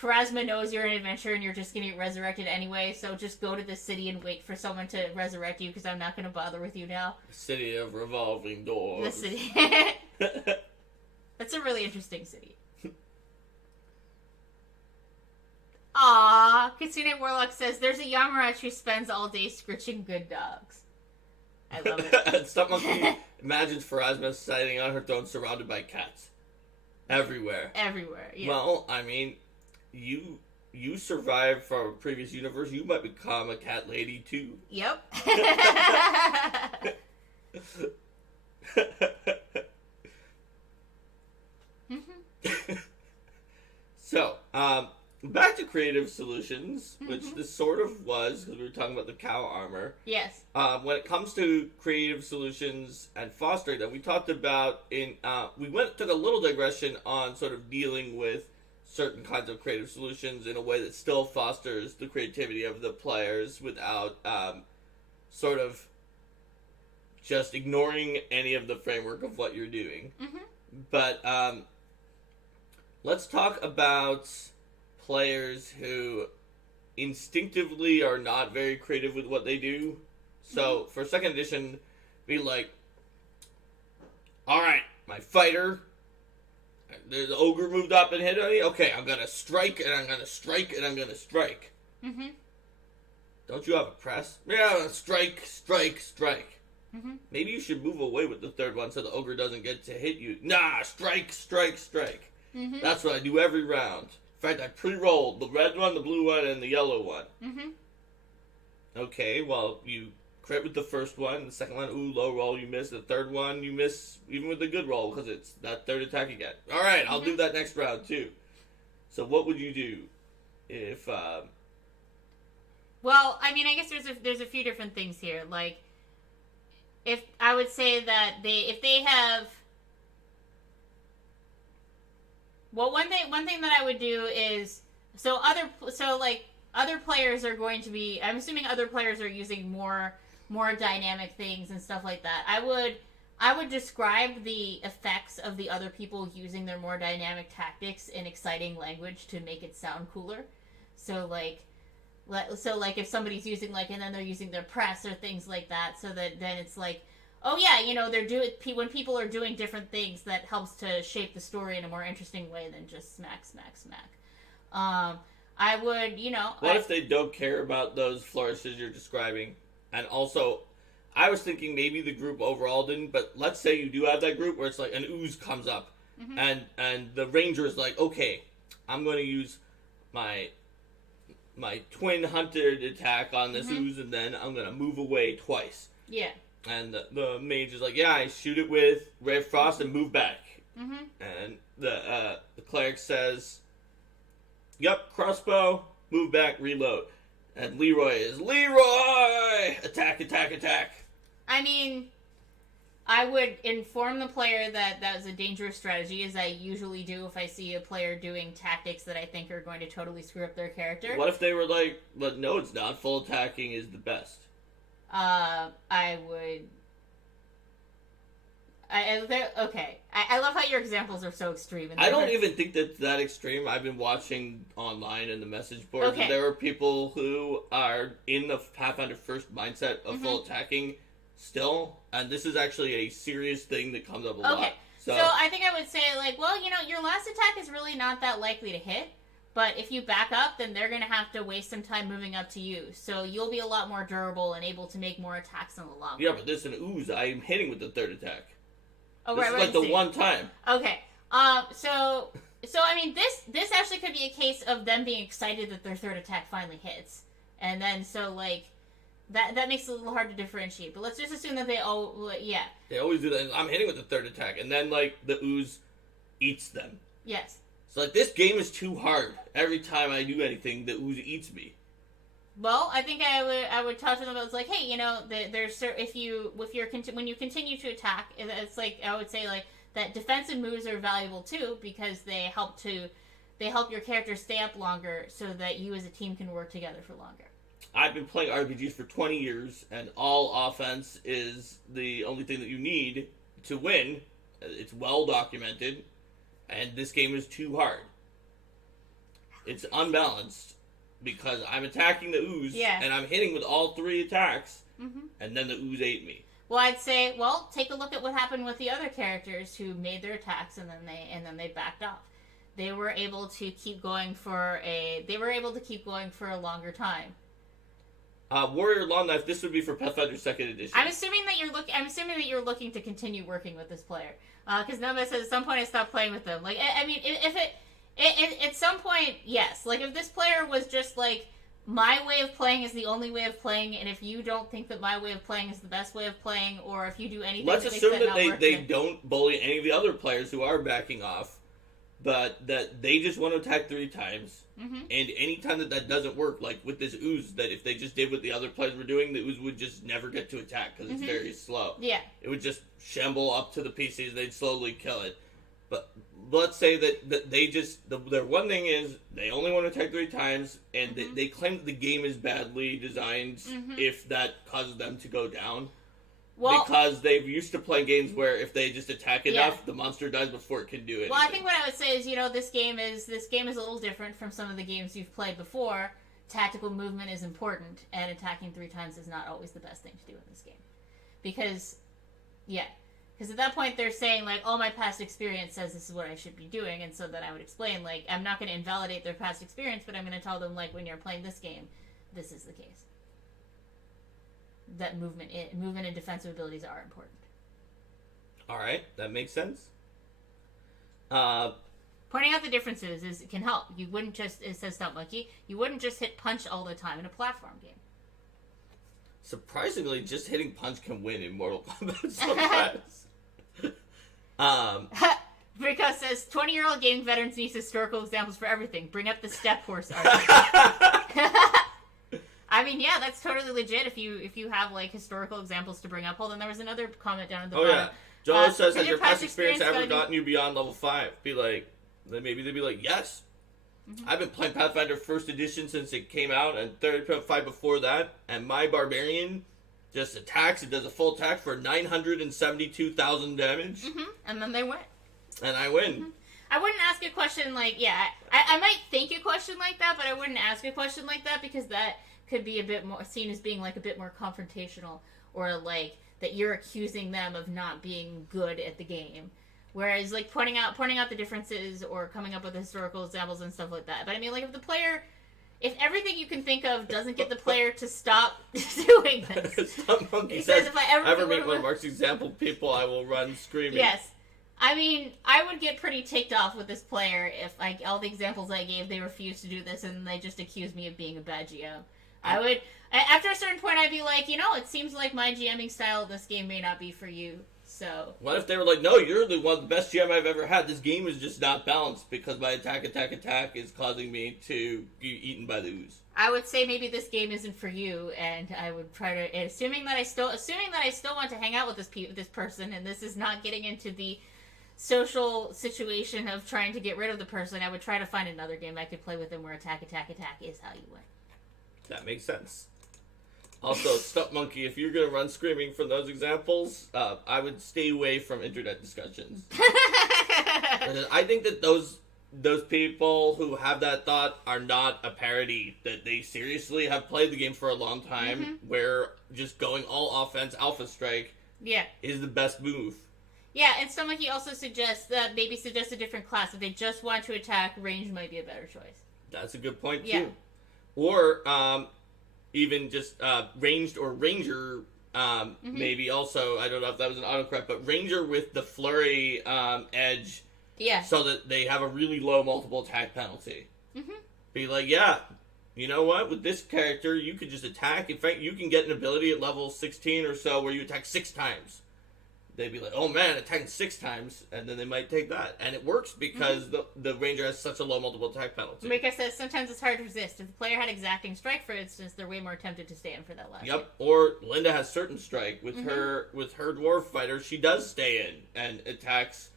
Pharasma knows you're an adventurer and you're just going to get resurrected anyway, so just go to the city and wait for someone to resurrect you because I'm not going to bother with you now. The city of revolving doors. The city. That's a really interesting city. Aww. Kitsune Warlock says, there's a Yamarachi who spends all day scritching good dogs. I love it. Stunt Monkey imagines Pharasma sitting on her throne surrounded by cats. Everywhere. Everywhere, yeah. Well, I mean, you survived from a previous universe. You might become a cat lady, too. Yep. So, back to creative solutions, which this sort of was, because we were talking about the cow armor. Yes. When it comes to creative solutions and fostering them, we talked about took a little digression on sort of dealing with certain kinds of creative solutions in a way that still fosters the creativity of the players without sort of just ignoring any of the framework of what you're doing. But let's talk about players who instinctively are not very creative with what they do. So for second edition, be like, alright, my fighter, the ogre moved up and hit me. Okay, I'm gonna strike, and I'm gonna strike, and I'm gonna strike. Don't you have a press? Yeah, strike, strike, strike. Maybe you should move away with the third one so the ogre doesn't get to hit you. Nah, strike, strike, strike. That's what I do every round. In fact, I pre-rolled the red one, the blue one, and the yellow one. Okay, well, you crit with the first one. The second one, ooh, low roll, you miss. The third one, you miss even with the good roll because it's that third attack again. All right, I'll do that next round, too. So what would you do if... Well, I mean, I guess there's a few different things here. Like, if I would say that if they have... Well, one thing that I would do is other players are going to be. I'm assuming other players are using more dynamic things and stuff like that. I would describe the effects of the other people using their more dynamic tactics in exciting language to make it sound cooler. So like if somebody's using and then they're using their press or things like that, so that then it's like, oh yeah, they're doing when people are doing different things, that helps to shape the story in a more interesting way than just smack, smack, smack. I would, What if they don't care about those flourishes you're describing? And also, I was thinking maybe the group overall didn't, but let's say you do have that group where it's like an ooze comes up, and the ranger is like, okay, I'm going to use my twin hunted attack on this ooze, and then I'm going to move away twice. Yeah. And the mage is like, yeah, I shoot it with Ray of Frost and move back. And the cleric says, yep, crossbow, move back, reload. And Leroy is, Leroy! Attack, attack, attack. I mean, I would inform the player that was a dangerous strategy, as I usually do if I see a player doing tactics that I think are going to totally screw up their character. What if they were like, but no, it's not, full attacking is the best? I would... Okay. I love how your examples are so extreme. I don't even think that's that extreme. I've been watching online in the message boards, and there are people who are in the Pathfinder first mindset of full attacking still, and this is actually a serious thing that comes up a lot. So I think I would say, your last attack is really not that likely to hit, but if you back up, then they're going to have to waste some time moving up to you. So you'll be a lot more durable and able to make more attacks in the long run. Yeah, but this is an ooze. I'm hitting with the third attack. Oh, this right, is the one time. Okay. So I mean, this actually could be a case of them being excited that their third attack finally hits. And then, that makes it a little hard to differentiate. But let's just assume that they always do that. I'm hitting with the third attack, and then, the ooze eats them. Yes. So, this game is too hard. Every time I do anything, the ooze eats me. Well, I think I would talk to them about, hey, there's when you continue to attack, it's I would say that defensive moves are valuable too, because they help your character stay up longer so that you as a team can work together for longer. I've been playing RPGs for 20 years, and all offense is the only thing that you need to win. It's well documented, and this game is too hard. It's unbalanced. Because I'm attacking the ooze, and I'm hitting with all three attacks, and then the ooze ate me. Well, I'd say, take a look at what happened with the other characters who made their attacks and then they backed off. They were able to keep going for a longer time. Warrior Long Knife. This would be for Pathfinder Second Edition. I'm assuming that you're looking to continue working with this player, because Nova says at some point I stopped playing with them. Like, I mean, if it at some point, yes. Like, if this player was just like, my way of playing is the only way of playing, and if you don't think that my way of playing is the best way of playing, or if you do anything, let's assume that they don't bully any of the other players who are backing off, but that they just want to attack 3 times. Mm-hmm. And anytime that doesn't work, like with this ooze, that if they just did what the other players were doing, the ooze would just never get to attack because it's very slow. Yeah. It would just shamble up to the PCs, they'd slowly kill it. But let's say that they just, their one thing is, they only want to attack 3 times, and they claim that the game is badly designed if that causes them to go down. Well, because they've used to play games where if they just attack enough, the monster dies before it can do it. Well, I think what I would say is, this game is a little different from some of the games you've played before. Tactical movement is important, and attacking 3 times is not always the best thing to do in this game. Because at that point they're saying, like, my past experience says this is what I should be doing, and so then I would explain, like, I'm not going to invalidate their past experience, but I'm going to tell them, like, when you're playing this game, this is the case. That movement and defensive abilities are important. All right, that makes sense. Pointing out the differences can help. You wouldn't just, it says Stump Monkey, you wouldn't just hit punch all the time in a platform game. Surprisingly, just hitting punch can win in Mortal Kombat sometimes. Because says 20-year-old gaming veterans need historical examples for everything. Bring up the step horse argument. I mean, yeah, that's totally legit if you have, like, historical examples to bring up. Hold on, there was another comment down at the bottom. Yeah. Joel says, has your past experience ever gotten you beyond level 5? Be like, then maybe they'd be like, yes. I've been playing Pathfinder 1st Edition since it came out, and 30.5 before that, and my Barbarian just attacks. It does a full attack for 972,000 damage. And then they win. And I win. I wouldn't ask a question like, I might think a question like that, but I wouldn't ask a question like that because that could be a bit more seen as being like a bit more confrontational, or like that you're accusing them of not being good at the game. Whereas like pointing out the differences or coming up with historical examples and stuff like that. But I mean, like if everything you can think of doesn't get the player to stop doing this. Stump Monkey says, if I ever meet one of Mark's example people, I will run screaming. Yes. I mean, I would get pretty ticked off with this player if all the examples I gave, they refused to do this and they just accused me of being a bad GM. I would, after a certain point, I'd be like, it seems like my GMing style in this game may not be for you, so. What if they were like, no, you're the one of the best GM I've ever had. This game is just not balanced because my attack is causing me to be eaten by the ooze. I would say maybe this game isn't for you, and I would try to, assuming that I still want to hang out with this person, and this is not getting into the social situation of trying to get rid of the person, I would try to find another game I could play with them where attack is how you win. That makes sense. Also, Stump Monkey, if you're going to run screaming from those examples, I would stay away from internet discussions. I think that those people who have that thought are not a parody, that they seriously have played the game for a long time, where just going all offense, Alpha Strike, is the best move. Yeah, and Stump Monkey also suggests a different class. If they just want to attack, range might be a better choice. That's a good point, too. Or even just ranged or ranger, maybe also. I don't know if that was an autocorrect, but ranger with the flurry edge, so that they have a really low multiple attack penalty. Be like, you know what? With this character, you could just attack. In fact, you can get an ability at level 16 or so where you attack 6 times. They'd be like, oh man, attacking 6 times, and then they might take that. And it works because the ranger has such a low multiple attack penalty. Like I said, sometimes it's hard to resist. If the player had exacting strike, for instance, they're way more tempted to stay in for that last game. Or Linda has certain strike. With her dwarf fighter, she does stay in and attacks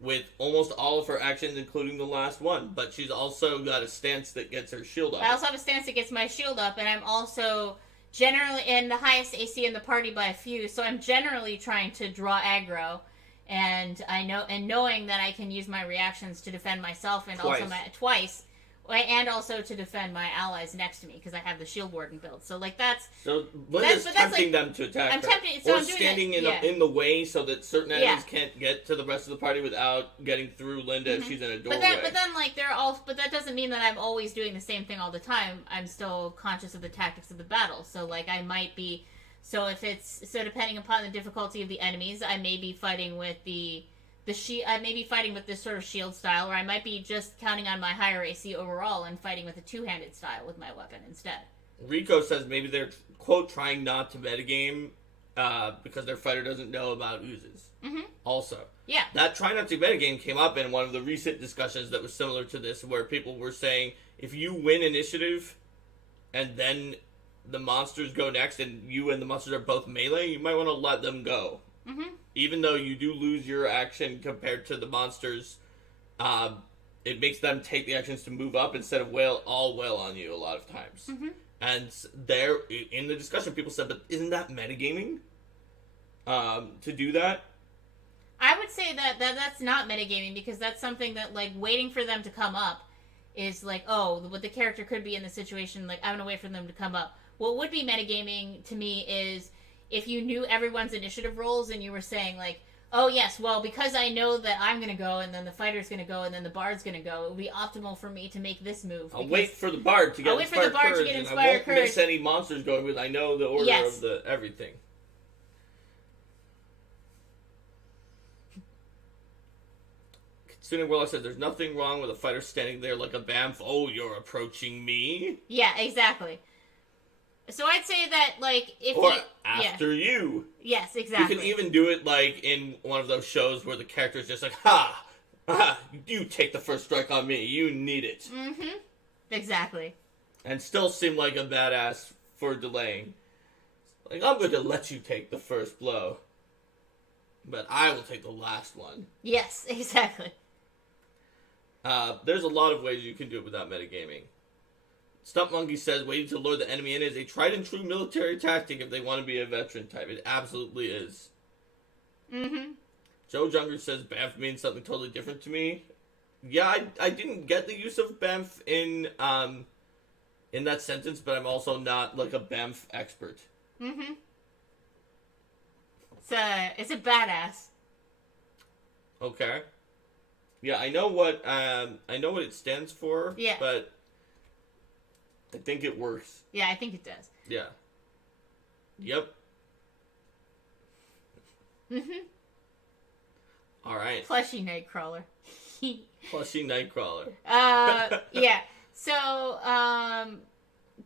with almost all of her actions, including the last one. But she's also got a stance that gets her shield up. I also have a stance that gets my shield up, and I'm also generally in the highest AC in the party by a few, so I'm generally trying to draw aggro, and knowing that I can use my reactions to defend myself, and also twice, and also to defend my allies next to me because I have the shield warden build. So like that's so Linda's tempting them to attack her, so or I'm doing standing in the way so that certain enemies can't get to the rest of the party without getting through Linda if she's in a doorway. But then like but that doesn't mean that I'm always doing the same thing all the time. I'm still conscious of the tactics of the battle. So like I might be depending upon the difficulty of the enemies, I may be fighting with I may be fighting with this sort of shield style, or I might be just counting on my higher AC overall and fighting with a two-handed style with my weapon instead. Rico says maybe they're, quote, trying not to metagame because their fighter doesn't know about oozes. Mm-hmm. Also. Yeah. That try not to metagame came up in one of the recent discussions that was similar to this, where people were saying, if you win initiative and then the monsters go next and you and the monsters are both melee, you might want to let them go. Mm-hmm. Even though you do lose your action compared to the monsters, it makes them take the actions to move up instead of wail on you a lot of times. Mm-hmm. And there, in the discussion, people said, but isn't that metagaming? To do that? I would say that's not metagaming because that's something that, like, waiting for them to come up is like, oh, what the character could be in the situation, like, I'm going to wait for them to come up. What would be metagaming to me is if you knew everyone's initiative roles and you were saying, like, oh, yes, well, because I know that I'm going to go and then the fighter's going to go and then the bard's going to go, it would be optimal for me to make this move. I'll wait for the bard to get inspired courage, and I won't miss any monsters going with. I know the order of the everything. Considering Warlock says there's nothing wrong with a fighter standing there like a Bamf. Oh, you're approaching me? Yeah, exactly. So I'd say that, like, if after you. Yes, exactly. You can even do it, like, in one of those shows where the character's just like, you take the first strike on me. You need it. Mm-hmm. Exactly. And still seem like a badass for delaying. Like, I'm going to let you take the first blow. But I will take the last one. Yes, exactly. There's a lot of ways you can do it without metagaming. Stump Monkey says waiting to lure the enemy in is a tried and true military tactic if they want to be a veteran type. It absolutely is. Mm-hmm. Joe Junger says Bamf means something totally different to me. Yeah, I didn't get the use of Bamf in that sentence, but I'm also not like a Bamf expert. Mm-hmm. It's a badass. Okay. Yeah, I know what it stands for. Yeah. But I think it works. Yeah, I think it does. Yeah. Yep. Mm-hmm. All right. Plushy Nightcrawler. Plushy Nightcrawler. Yeah. So,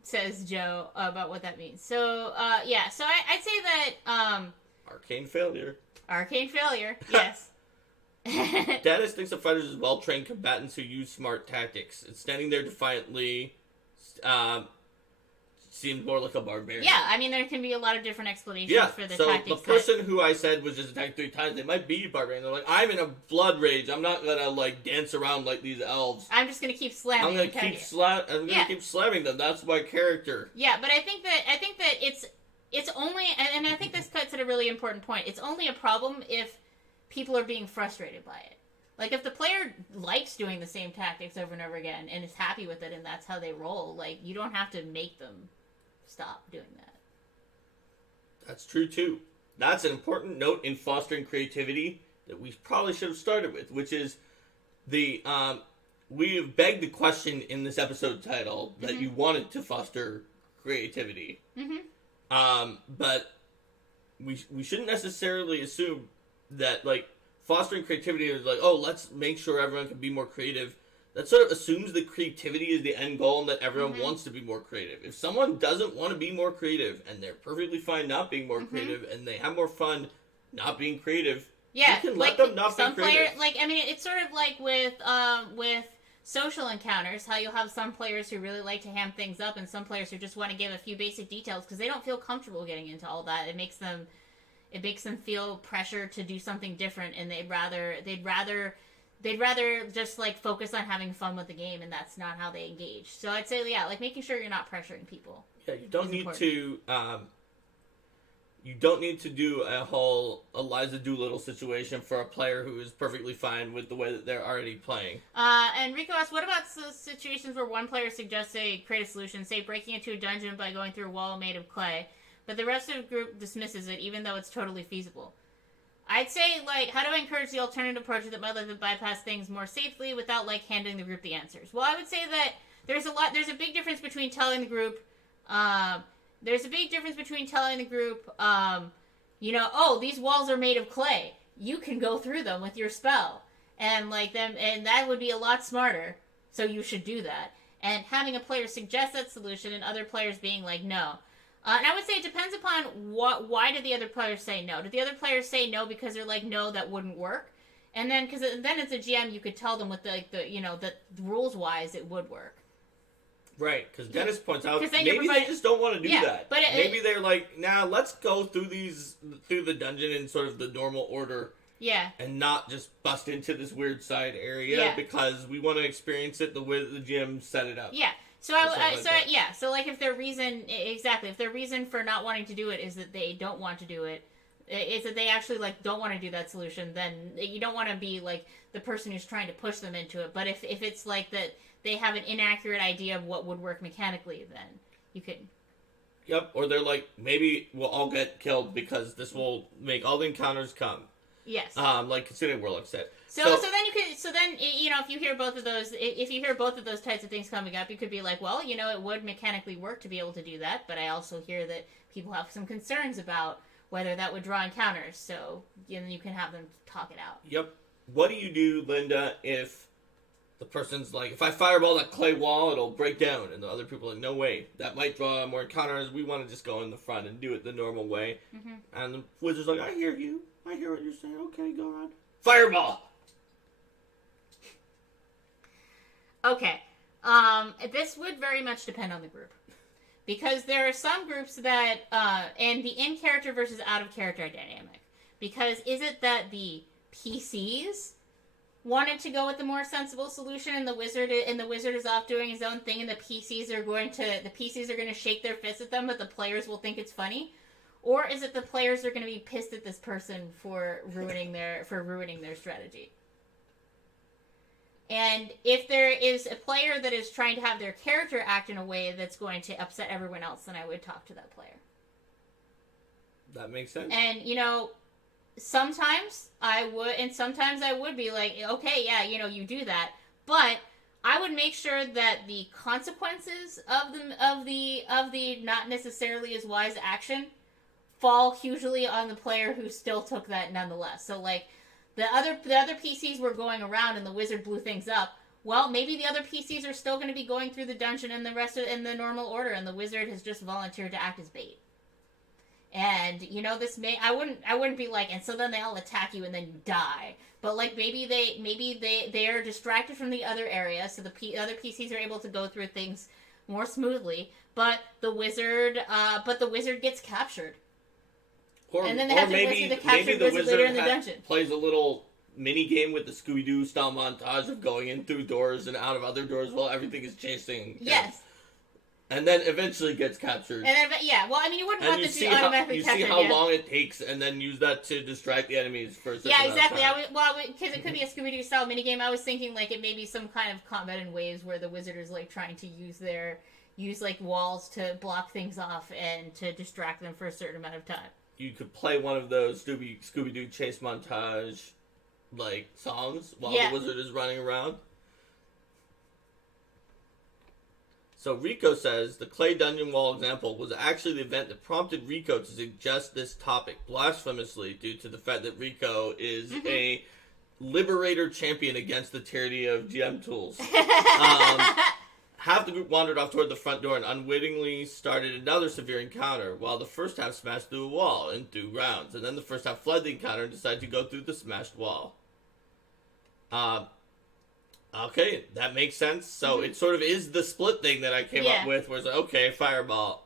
says Joe about what that means. So, yeah. So I'd say that, Arcane failure. Arcane failure, yes. Dennis thinks of fighters as well-trained combatants who use smart tactics. And standing there defiantly seems more like a barbarian. Yeah, I mean, there can be a lot of different explanations for the tactics. So the person who I said was just attacked 3 times, they might be barbarian. They're like, I'm in a blood rage. I'm not gonna, like, dance around like these elves. I'm just gonna keep slamming. I'm gonna keep slamming them. That's my character. Yeah, but I think that it's only, and I think this cuts at a really important point. It's only a problem if people are being frustrated by it. Like, if the player likes doing the same tactics over and over again and is happy with it and that's how they roll, like, you don't have to make them stop doing that. That's true, too. That's an important note in fostering creativity that we probably should have started with, which is we have begged the question in this episode title that you wanted to foster creativity. Mm-hmm. But we shouldn't necessarily assume that, like, fostering creativity is like, oh, let's make sure everyone can be more creative. That sort of assumes that creativity is the end goal and that everyone wants to be more creative. If someone doesn't want to be more creative and they're perfectly fine not being more creative and they have more fun not being creative, you can let them not be creative. It's sort of like with social encounters, how you'll have some players who really like to ham things up and some players who just want to give a few basic details because they don't feel comfortable getting into all that. It makes them feel pressure to do something different, and they'd rather just, like, focus on having fun with the game, and that's not how they engage. So I'd say, yeah, like, making sure you're not pressuring people. Yeah, you don't need to you don't need to do a whole Eliza Doolittle situation for a player who is perfectly fine with the way that they're already playing. And Rico asks, what about situations where one player suggests a creative solution, say breaking into a dungeon by going through a wall made of clay, but the rest of the group dismisses it even though it's totally feasible? I'd say, like, how do I encourage the alternative approach that might let them bypass things more safely without, like, handing the group the answers? Well, I would say that there's a big difference between telling the group, oh, these walls are made of clay. You can go through them with your spell. And that would be a lot smarter. So you should do that. And having a player suggest that solution and other players being like, no. And I would say it depends upon why did the other players say no? Did the other players say no because they're like, no, that wouldn't work? And then, because then as a GM, you could tell them with that rules-wise it would work. Right, because Dennis points out maybe they just don't want to do that. But maybe they're like, nah, let's go through the dungeon in sort of the normal order. Yeah. And not just bust into this weird side area because we want to experience it the way that the GM set it up. Yeah. So if their reason for not wanting to do it is that they don't want to do it, is that they actually don't want to do that solution, then you don't want to be the person who's trying to push them into it. But if it's that they have an inaccurate idea of what would work mechanically, then you could. Yep, or they're like, maybe we'll all get killed because this will make all the encounters come. Yes. Like Considering Warlock said. So then if you hear both of those types of things coming up, you could be like, well, it would mechanically work to be able to do that, but I also hear that people have some concerns about whether that would draw encounters, so you can have them talk it out. Yep. What do you do, Linda, if the person's like, if I fireball that clay wall, it'll break down, and the other people are like, no way, that might draw more encounters, we want to just go in the front and do it the normal way. Mm-hmm. And the wizard's like, I hear you, I hear what you're saying, okay, go on. Fireball! Okay. This would very much depend on the group. Because there are some groups that, and the in-character versus out-of-character dynamic. Because is it that the PCs wanted to go with the more sensible solution and the wizard is off doing his own thing and the PCs are going to shake their fists at them, but the players will think it's funny? Or is it the players are going to be pissed at this person for ruining their strategy? And if there is a player that is trying to have their character act in a way that's going to upset everyone else, then I would talk to that player. That makes sense. And, sometimes I would, and sometimes I would be like, okay, yeah, you do that. But I would make sure that the consequences of the not necessarily as wise action fall hugely on the player who still took that nonetheless. So, the other PCs were going around and the wizard blew things up. Well, maybe the other PCs are still going to be going through the dungeon and the rest in the normal order, and the wizard has just volunteered to act as bait. And I wouldn't be like, and so then they all attack you and then you die. But maybe they are distracted from the other area, so the other PCs are able to go through things more smoothly. But the wizard gets captured. And then they have to rescue the captured wizard later in the dungeon. Plays a little mini game with the Scooby-Doo style montage of going in through doors and out of other doors while everything is chasing. Yes. And then eventually gets captured. And then, you wouldn't want them to be automatically captured. You see how long it takes, and then use that to distract the enemies for a certain exactly. Because it could be a Scooby-Doo style minigame. I was thinking it may be some kind of combat in waves where the wizard is trying to use walls to block things off and to distract them for a certain amount of time. You could play one of those Scooby-Doo chase montage, songs while the wizard is running around. So Rico says, the clay dungeon wall example was actually the event that prompted Rico to suggest this topic blasphemously due to the fact that Rico is a liberator champion against the tyranny of GM tools. Half the group wandered off toward the front door and unwittingly started another severe encounter, while the first half smashed through a wall in 2 rounds, and then the first half fled the encounter and decided to go through the smashed wall. Okay, that makes sense. So it sort of is the split thing that I came up with, where it's okay, fireball.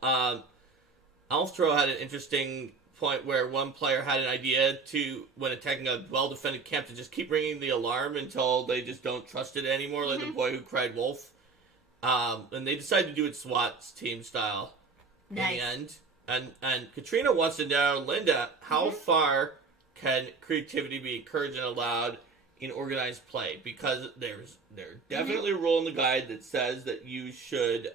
Alftro had an interesting point where one player had an idea to, when attacking a well-defended camp, to just keep ringing the alarm until they just don't trust it anymore, like the boy who cried wolf. And they decided to do it SWAT team style in the end. And Katrina wants to know, Linda, how far can creativity be encouraged and allowed in organized play? Because there's definitely a rule in the guide that says that you should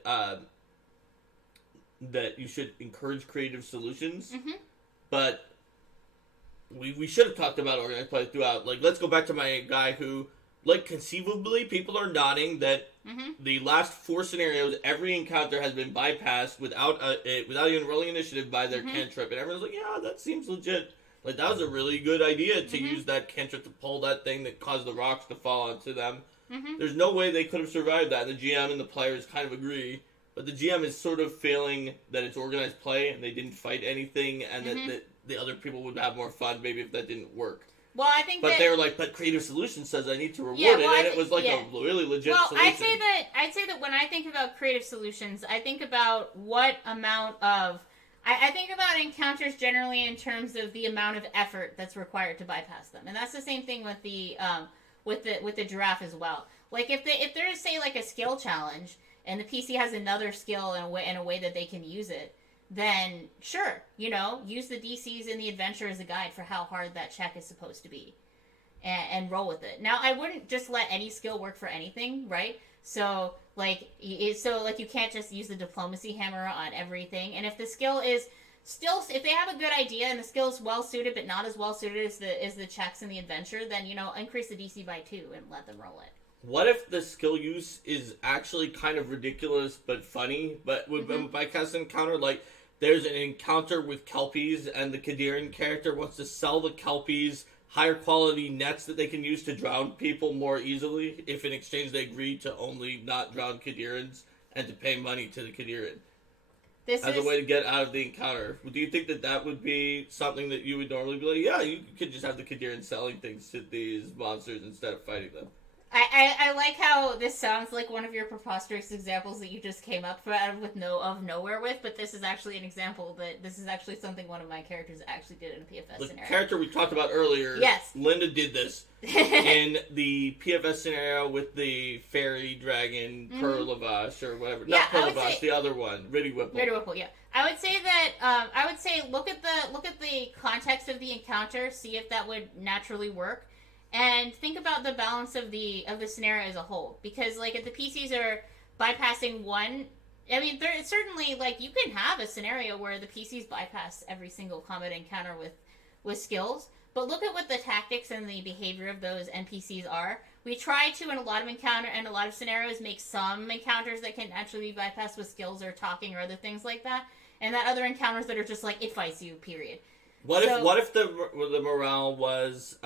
encourage creative solutions, but we should have talked about organized play throughout. Like, let's go back to my guy who, like, conceivably, people are nodding that the last 4 scenarios, every encounter has been bypassed without even rolling initiative by their cantrip, and everyone's like, yeah, that seems legit. Like, that was a really good idea to use that cantrip to pull that thing that caused the rocks to fall onto them. There's no way they could have survived that. The GM and the players kind of agree, but the GM is sort of feeling that it's organized play and they didn't fight anything, and that the other people would have more fun maybe if that didn't work. Well, I think they were like, but Creative Solutions says I need to reward it, and it was like a really legit solution. I'd say that when I think about Creative Solutions, I think about what amount of... I think about encounters generally in terms of the amount of effort that's required to bypass them, and that's the same thing with the giraffe as well. Like, if there's, say, like a skill challenge, and the PC has another skill in a way that they can use it, then sure, use the DCs in the adventure as a guide for how hard that check is supposed to be, and roll with it. Now, I wouldn't just let any skill work for anything, right? So you can't just use the diplomacy hammer on everything. And if the skill is if they have a good idea and the skill is well suited but not as well suited as the checks in the adventure, then increase the DC by 2 and let them roll it. What if the skill use is actually kind of ridiculous but funny? But with bypass encounter, like, there's an encounter with Kelpies, and the Qadiran character wants to sell the Kelpies higher quality nets that they can use to drown people more easily, if in exchange they agree to only not drown Qadirans and to pay money to the Qadiran. As a way to get out of the encounter. Do you think that would be something that you would normally be like, yeah, you could just have the Qadiran selling things to these monsters instead of fighting them? I like how this sounds like one of your preposterous examples that you just came up with nowhere with, but this is actually an example this is actually something one of my characters actually did in a PFS scenario. The character we talked about earlier, yes. Linda did this in the PFS scenario with the fairy dragon, Perlavash, or whatever. Not Perlavash, the other one, Riddy Whipple. Riddy Whipple, yeah. I would say that look at the context of the encounter, see if that would naturally work. And think about the balance of the scenario as a whole, because like if the PCs are bypassing one, I mean, it's certainly like you can have a scenario where the PCs bypass every single combat encounter with skills, but look at what the tactics and the behavior of those NPCs are. We try to, in a lot of scenarios, make some encounters that can actually be bypassed with skills or talking or other things like that, and that other encounters that are just like it fights you, period. What if the morale was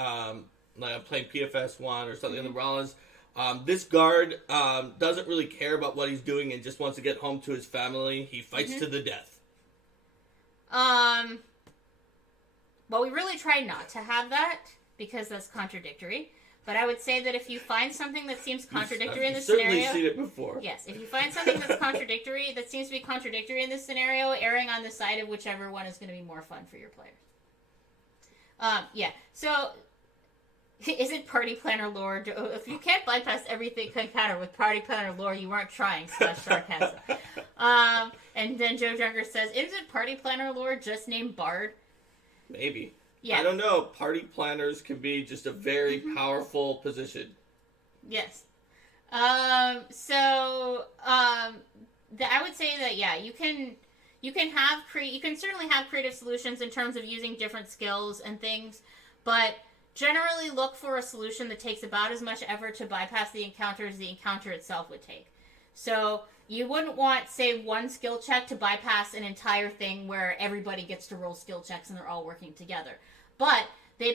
like I'm playing PFS 1 or something, and the morale is this guard doesn't really care about what he's doing and just wants to get home to his family. He fights to the death. Well, we really try not to have that because that's contradictory. But I would say that if you find something that seems contradictory in the scenario... You've certainly seen it before. Yes, if you find something that's contradictory, that seems to be contradictory in this scenario, erring on the side of whichever one is going to be more fun for your players. Yeah, so... Is it Party Planner lore? If you can't bypass everything encounter with Party Planner lore, you aren't trying, /sarcasm. And then Joe Junker says, isn't Party Planner lore just named Bard? Maybe. Yeah. I don't know. Party planners can be just a very powerful position. Yes. I would say that, yeah, you can certainly have creative solutions in terms of using different skills and things, but generally look for a solution that takes about as much effort to bypass the encounter as the encounter itself would take. So you wouldn't want, say, one skill check to bypass an entire thing where everybody gets to roll skill checks and they're all working together. But a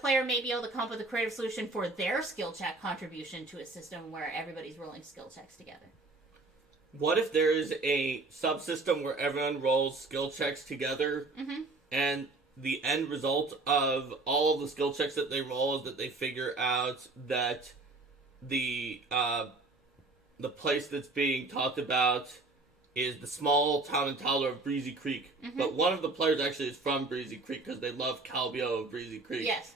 player may be able to come up with a creative solution for their skill check contribution to a system where everybody's rolling skill checks together. What if there is a subsystem where everyone rolls skill checks together, and the end result of all of the skill checks that they roll is that they figure out that the place that's being talked about is the small town and toddler of Breezy Creek. But one of the players actually is from Breezy Creek because they love Calbio of Breezy Creek. Yes.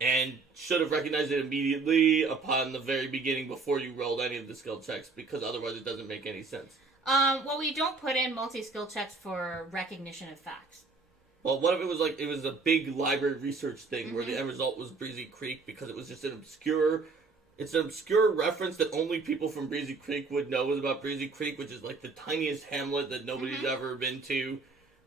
And should have recognized it immediately upon the very beginning before you rolled any of the skill checks, because otherwise it doesn't make any sense. Well, we don't put in multi-skill checks for recognition of facts. Well, what if it was like, it was a big library research thing where the end result was Breezy Creek because it was just it's an obscure reference that only people from Breezy Creek would know was about Breezy Creek, which is like the tiniest hamlet that nobody's ever been to,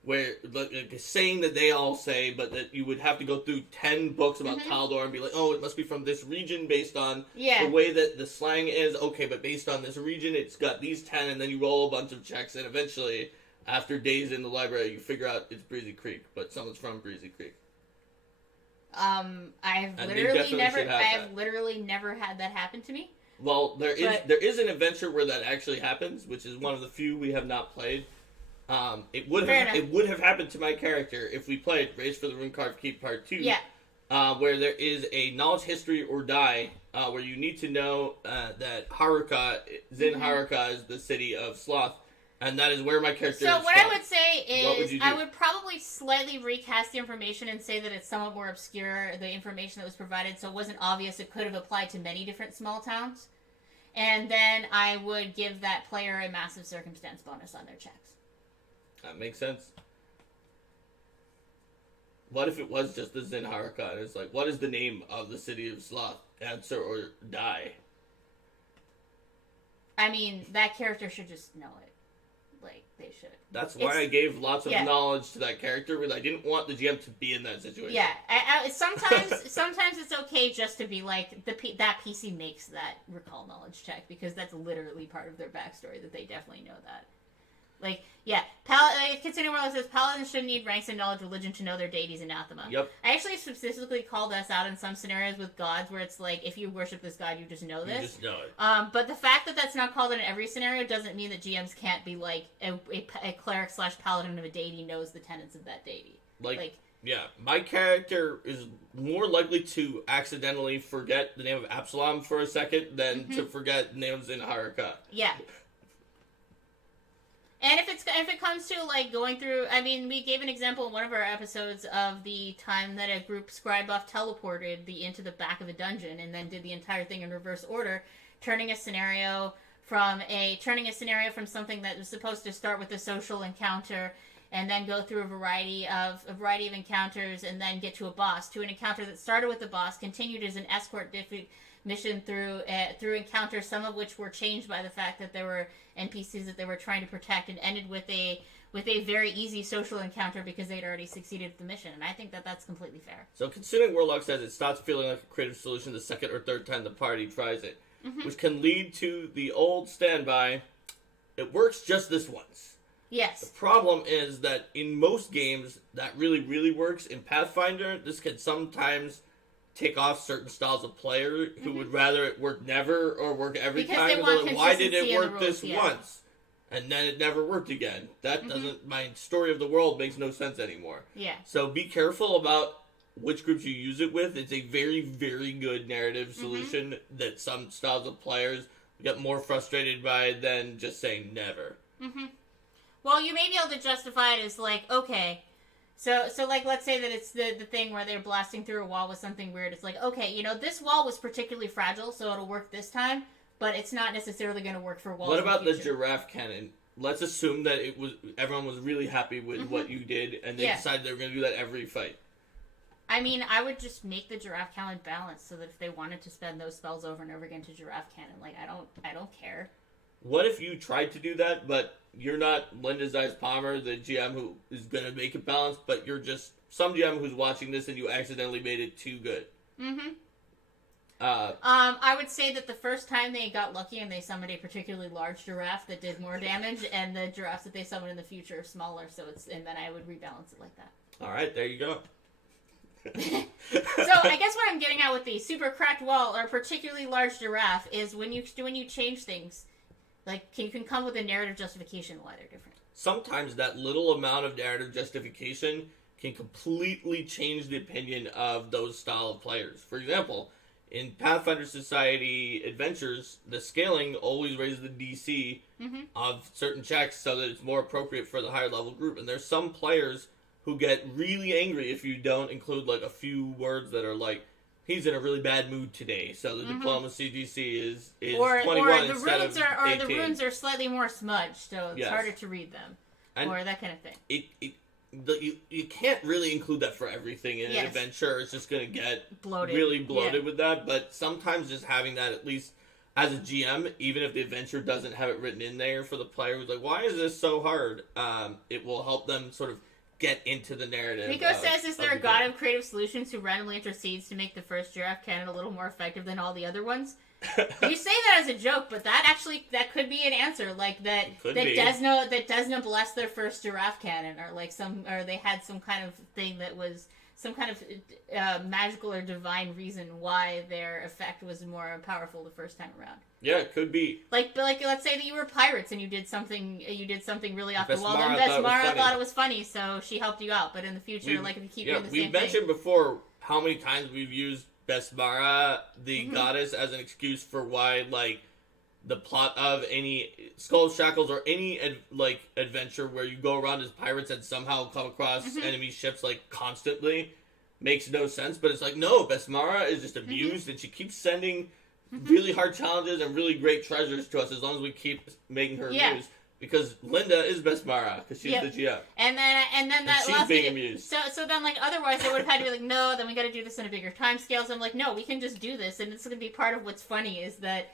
where like a saying that they all say, but that you would have to go through 10 books about Taldor and be like, oh, it must be from this region based on the way that the slang is. Okay, but based on this region, it's got these 10, and then you roll a bunch of checks, and eventually, after days in the library, you figure out it's Breezy Creek, but someone's from Breezy Creek. I've literally never had that happen to me. Well, there is an adventure where that actually happens, which is one of the few we have not played. It would have happened to my character if we played Race for the Runecarved Keep Part 2. Yeah. Where there is a knowledge history or die, where you need to know that Haruka, Zin Haruka is the city of Sloth, and that is where my character is So what from. I would say is, I would probably slightly recast the information and say that it's somewhat more obscure, the information that was provided, so it wasn't obvious. It could have applied to many different small towns. And then I would give that player a massive circumstance bonus on their checks. That makes sense. What if it was just the Zin Haruka, and it's like, what is the name of the city of Sloth? Answer or die. I mean, that character should just know it. Like, they should. That's why I gave lots of knowledge to that character, because I didn't want the GM to be in that situation. Yeah, sometimes it's okay just to be like, that PC makes that recall knowledge check, because that's literally part of their backstory, that they definitely know that. Like, yeah, Kitsune Warlock says, Paladins shouldn't need ranks in knowledge religion to know their deity's anathema. Yep. I actually specifically called us out in some scenarios with gods where it's like, if you worship this god, you just know this. You just know it. But the fact that that's not called in every scenario doesn't mean that GMs can't be like, a cleric / paladin of a deity knows the tenets of that deity. Yeah, my character is more likely to accidentally forget the name of Absalom for a second than to forget the name of Zin Haruka. Yeah. And if it comes to, like, going through... I mean, we gave an example in one of our episodes of the time that a group Scribebuff teleported into the back of a dungeon and then did the entire thing in reverse order, turning a scenario from something that was supposed to start with a social encounter and then go through a variety of encounters and then get to a boss, to an encounter that started with the boss, continued as an escort mission through encounters, some of which were changed by the fact that there were NPCs that they were trying to protect, and ended with a very easy social encounter because they'd already succeeded at the mission. And I think that that's completely fair. So Kitsune Warlock says it stops feeling like a creative solution the second or third time the party tries it, which can lead to the old standby, it works just this once. Yes. The problem is that in most games, that really, really works. In Pathfinder, this can sometimes take off certain styles of player who would rather it work never or work every time. They want why did it work rules, this once? And then it never worked again. That doesn't... My story of the world makes no sense anymore. Yeah. So be careful about which groups you use it with. It's a very, very good narrative solution that some styles of players get more frustrated by than just saying never. Well, you may be able to justify it as like, okay... So like, let's say that it's the thing where they're blasting through a wall with something weird. It's like, okay, this wall was particularly fragile, so it'll work this time, but it's not necessarily going to work for walls. What about the giraffe cannon? Let's assume that everyone was really happy with what you did, and they decided they were going to do that every fight. I mean, I would just make the giraffe cannon balanced so that if they wanted to spend those spells over and over again to giraffe cannon, like, I don't care. What if you tried to do that, but you're not Linda Zeiss Palmer, the GM who is going to make it balanced, but you're just some GM who's watching this and you accidentally made it too good? I would say that the first time they got lucky and they summoned a particularly large giraffe that did more damage, and the giraffes that they summon in the future are smaller, and then I would rebalance it like that. All right, there you go. So I guess what I'm getting at with the super cracked wall or particularly large giraffe is when you change things, like, you can come with a narrative justification why they're different. Sometimes that little amount of narrative justification can completely change the opinion of those style of players. For example, in Pathfinder Society Adventures, the scaling always raises the DC of certain checks so that it's more appropriate for the higher level group. And there's some players who get really angry if you don't include, like, a few words that are like, he's in a really bad mood today, so the diplomacy DC is or 21 the instead runes of are 18. the runes are slightly more smudged, so it's Yes. harder to read them, And or that kind of thing. You can't really include that for everything in an Yes. adventure. It's just going to get Bloated. really bloated Yeah. with that, but sometimes just having that at least as a GM, even if the adventure doesn't have it written in there for the player who's like, why is this so hard? It will help them sort of get into the narrative. Rico says, is there a the god game. of creative solutions who randomly intercedes to make the first giraffe cannon a little more effective than all the other ones? You say that as a joke, but that could be an answer. Like that Could that be. Desna blessed their first giraffe cannon, or they had some kind of thing that was some kind of magical or divine reason why their effect was more powerful the first time around. Yeah, it could be. But let's say that you were pirates and you did something really off the wall. Then Besmara thought it was funny, so she helped you out. But in the future, if you keep doing the same thing, we've mentioned before how many times we've used Besmara, the goddess, as an excuse for why, like, the plot of any Skull Shackles or any adventure where you go around as pirates and somehow come across enemy ships like constantly makes no sense. But it's like, no, Besmara is just amused and she keeps sending really hard challenges and really great treasures to us as long as we keep making her amused. Because Linda is Besmara because she's the GM. And then that she's last being amused. So then, like, otherwise they would have had to be like, no, then we got to do this in a bigger time scale. So I'm like, no, we can just do this, and it's going to be part of what's funny is that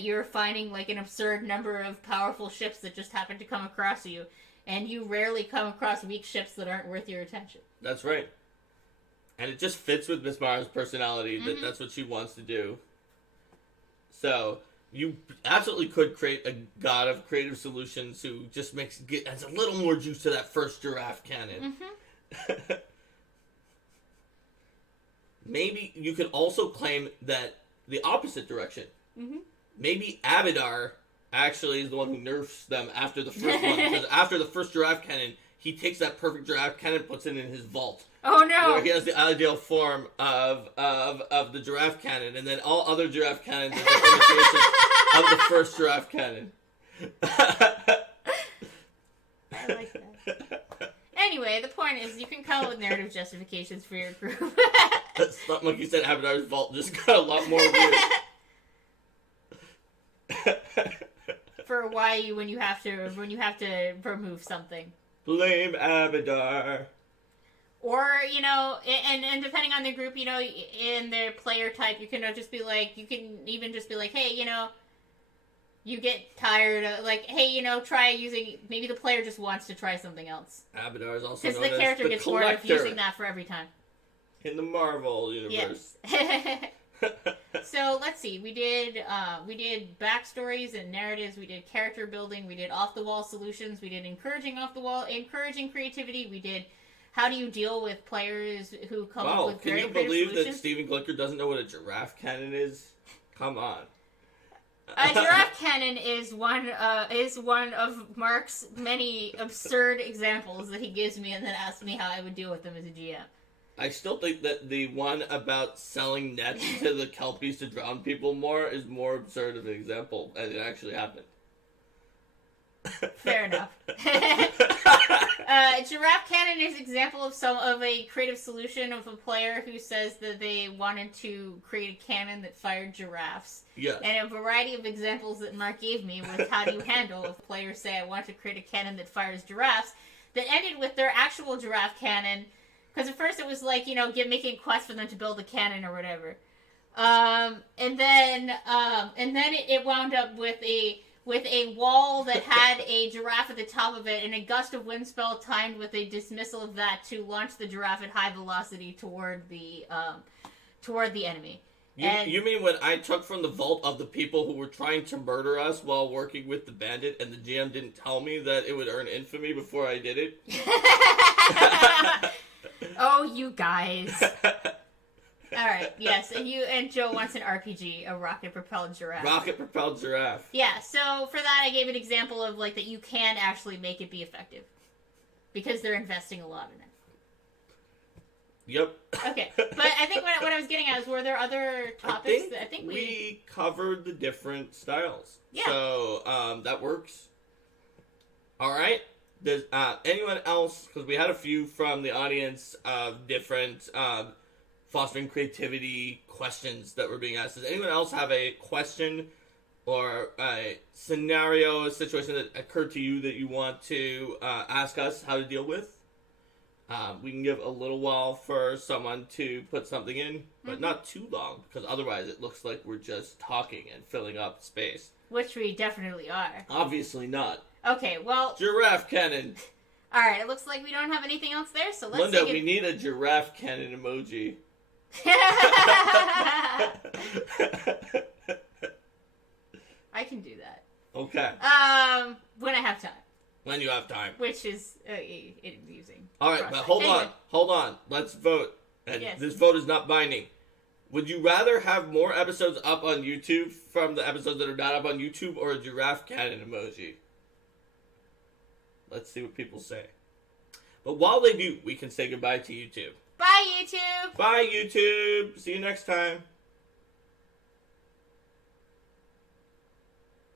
you're finding like an absurd number of powerful ships that just happen to come across you, and you rarely come across weak ships that aren't worth your attention. That's right. And it just fits with Miss Mara's personality that that's what she wants to do. So you absolutely could create a god of creative solutions who just adds a little more juice to that first giraffe cannon. Maybe you could also claim that the opposite direction. Maybe Abadar actually is the one who nerfs them after the first one. Because after the first giraffe cannon, he takes that perfect giraffe cannon and puts it in his vault. Oh no! Where he has the ideal form of the giraffe cannon, and then all other giraffe cannons are the imitations of the first giraffe cannon. I like that. Anyway, the point is you can come up with narrative justifications for your group. It's not like you said, Abadar's vault just got a lot more weird. For why when you have to remove something. Blame Abadar. Or, and depending on the group, in their player type, you can just be like, hey, you get tired of, like, hey, try using, maybe the player just wants to try something else. Abadar is also known known as the character gets bored of using that for every time. In the Marvel universe. Yes. So let's see. We did backstories and narratives. We did character building. We did off the wall solutions. We did encouraging creativity. We did how do you deal with players who come up with very creative solutions. Can you believe that Stephen Glicker doesn't know what a giraffe cannon is? Come on. A giraffe cannon is one of Mark's many absurd examples that he gives me and then asks me how I would deal with them as a GM. I still think that the one about selling nets to the Kelpies to drown people more is more absurd of an example, and it actually happened. Fair enough. Giraffe cannon is an example of a creative solution of a player who says that they wanted to create a cannon that fired giraffes. Yeah. And a variety of examples that Mark gave me was how do you handle if players say I want to create a cannon that fires giraffes, that ended with their actual giraffe cannon. Because at first it was like, making a quest for them to build a cannon or whatever. And then it wound up with a wall that had a giraffe at the top of it and a gust of wind spell timed with a dismissal of that to launch the giraffe at high velocity toward the enemy. You mean when I took from the vault of the people who were trying to murder us while working with the bandit and the GM didn't tell me that it would earn infamy before I did it? Oh, you guys. Alright, yes, and Joe wants an RPG, a rocket-propelled giraffe. Rocket-propelled giraffe. Yeah, so for that I gave an example of, like, that you can actually make it be effective. Because they're investing a lot in it. Yep. Okay, but I think what I was getting at is, were there other topics I think we covered the different styles. Yeah. So, that works. Alright. Does anyone else, because we had a few from the audience of different fostering creativity questions that were being asked. Does anyone else have a question or a scenario, a situation that occurred to you that you want to ask us how to deal with? We can give a little while for someone to put something in, but not too long, because otherwise it looks like we're just talking and filling up space. Which we definitely are. Obviously not. Okay, well... Giraffe cannon. Alright, it looks like we don't have anything else there, so let's Linda, we need a giraffe cannon emoji. I can do that. Okay. When I have time. When you have time. Which is amusing. Alright, but hold on. Let's vote. And this vote is not binding. Would you rather have more episodes up on YouTube from the episodes that are not up on YouTube, or a giraffe cannon emoji? Let's see what people say. But while they do, we can say goodbye to YouTube. Bye, YouTube! Bye, YouTube! See you next time.